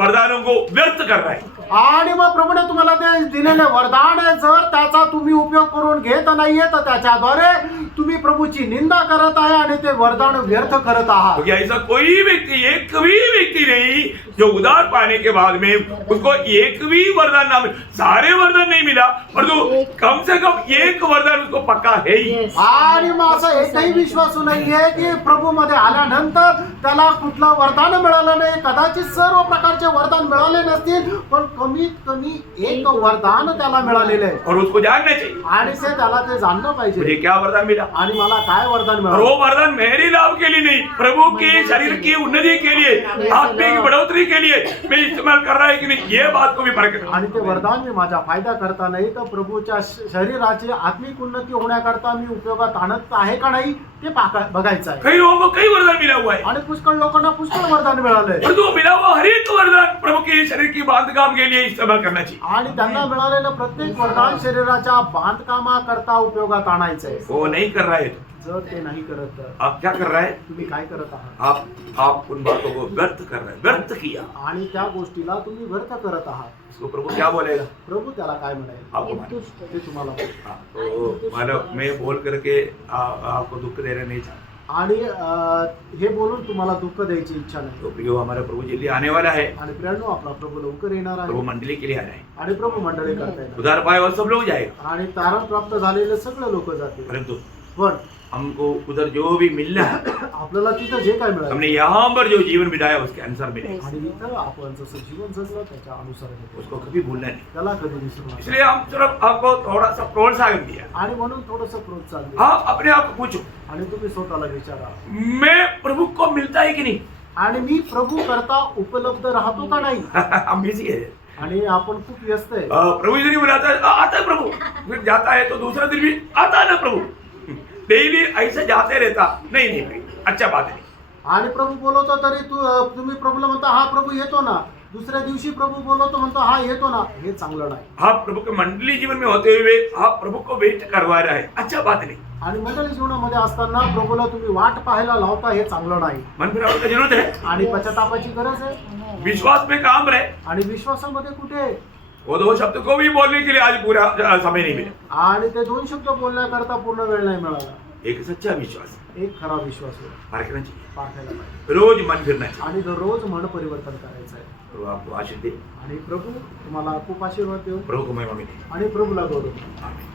वरदानों को व्यक्त कर रहे हैं. आणि मग प्रभूने तुम्हाला ते दिलेले वरदान आहे, जर त्याचा तुम्ही उपयोग करून घेत नाहीये तर त्याच्याद्वारे तुम्ही प्रभूची निंदा करत आहे आणि ते वरदान व्यर्थ करत आहात. क्योंकि ऐसा कोई व्यक्ति, एक भी व्यक्ति नहीं जो उदार पाने के बाद में उसको एक भी वरदान ना मिला. सारे वरदान नहीं मिला, परंतु कम से कम एक वरदान उसको पक्का है ही. आणि मग असं एकही विश्वासू नाहीये की प्रभू मध्ये आल्यानंतर त्याला कुठलं वरदान मिळालं नाही. कदाचित त्याचे सर्व प्रकारचे वरदान मिळाले नसतील, पण कमीत कमी एक वरदान त्याला मिळालेले आहे और उसको जानना चाहिए आणि ते त्याला ते जाणलं मुझे पाहिजे. क्या वरदान मिला, आणि मला काय वरदान और मिळालं? वो वरदान मेरी लाभ के लिए नहीं, प्रभु की शरीर की उन्नति के लिए, आत्मिक बढ़ोतरी के लिए मैं इस्तेमाल कर रहा है कि नहीं, ये बात को भी परखना. आणि ते वरदान मी माझ्या फायदा करता नाही तर प्रभूच्या शरीराची आत्मिक उन्नती होण्याकरता मी उपयोगात आणत आहे का नाही ते बघायचं आहे. कई लोगों को कई वरदान मिला हुआ है, आणि पुष्कळ लोकांना पुष्कळ वरदान मिळालंय और तो मिला हुआ हर एक वरदान प्रभु के शरीर की बांधकाम के लिए इस्तेमाल करना चाहिए. आणि त्यांना मिळालेलं प्रत्येक वरदान शरीराच्या बांधकामाकरता उपयोगात आणायचंय. वो नहीं कर रहा है तो जर ते नाही करत तर आप क्या कर रहा है, तुम्ही काय करत आहात? आप उन बातों को व्यर्थ कर रहे हैं, व्यर्थ किया. आणि त्या गोष्टीला तुम्ही व्यर्थ करत आहात. उसको प्रभु क्या बोलेगा, प्रभू त्याला काय म्हणाले आपको मालूम. ते तुम्हाला बोल. हाँ, तो मालूम मैं बोल करके आपको दुख देना नहीं चाहता. आणि हे बोलून तुम्हाला दुःख द्यायची इच्छा नाही. तो प्रियो हमारा प्रभु जल्दी आने वाला है, आणि प्रियांनो आपला प्रभू लवकर येणार प्रभु आहे मंडली के लिए आ रहा है. आणि प्रभू मंडळी करता येणार. उधार पाए और सब लोग जाएगा, आणि तारण प्राप्त झालेले सगळे लोक जातील. परंतु पण हमको उधर जो भी मिलना है, आपल्याला तिथं जे काय मिळालं हमने यहाँ पर जो जीवन बिताया उसके अनुसार मिलेगा. आणि इथं आपण जसं जीवन जगलं त्याच्या अनुसार घेतो. उसको कभी भूलना नहीं. त्याला कधी विसरू नका. इसलिए हम सिर्फ आपको थोड़ा सा प्रोत्साहन दिया. आणि म्हणून थोडस प्रोत्साहन द्या. हाँ, अपने आप को पूछो, आणि तुम्ही स्वतःला विचारा, मैं प्रभु को मिलता है कि नहीं. आणि मी प्रभू करता उपलब्ध राहतो का नाही. हम बिजी है. आणि आपण खूप व्यस्त आहे. प्रभु इधर ही बुलाता है, आता है प्रभु, फिर जाता है तो दूसरा दिन भी आता है ना प्रभु. डेली ऐसे जाते रहता नहीं नहीं भाई, अच्छा बात है. आणि प्रभू बोलवतो तरी तुम्ही प्रभूला म्हणता हा प्रभू येतो ना, दुसऱ्या दिवशी प्रभू बोलवतो म्हणतो हा येतो ना, हे चांगलं नाही. आप प्रभु के मंडली जीवन में होते हुए आप प्रभु को वेट करवा रहे हैं, अच्छा बात नहीं. आणि मंडळी जीवनामध्ये असताना प्रभूला तुम्ही वाट पाहायला लावता, हे चांगलं नाही. मन फिराने की जरूरत है, आणि पश्चातापाची गरज आहे. विश्वास में काम रहे. आणि विश्वासामध्ये कुठे, वो दो शब्द को भी बोलने के लिए आज पूरा समय नहीं मिला. आणि ते दोन शब्द बोलण्याकरता पूर्ण वेळ नाही मिळाला. एक सच्चा विश्वास एक खरा विश्वास आहे, पारखना चाहिए, पाठायला पाहिजे. रोज मन फिरना चाहिए. आणि दररोज मन परिवर्तन करायचं आहे. प्रभु आपको आशीष दे, आणि प्रभू तुम्हाला खूप आशीर्वाद देऊ प्रभु को महिमा मिले. आणि प्रभूला गौरव. आमीन.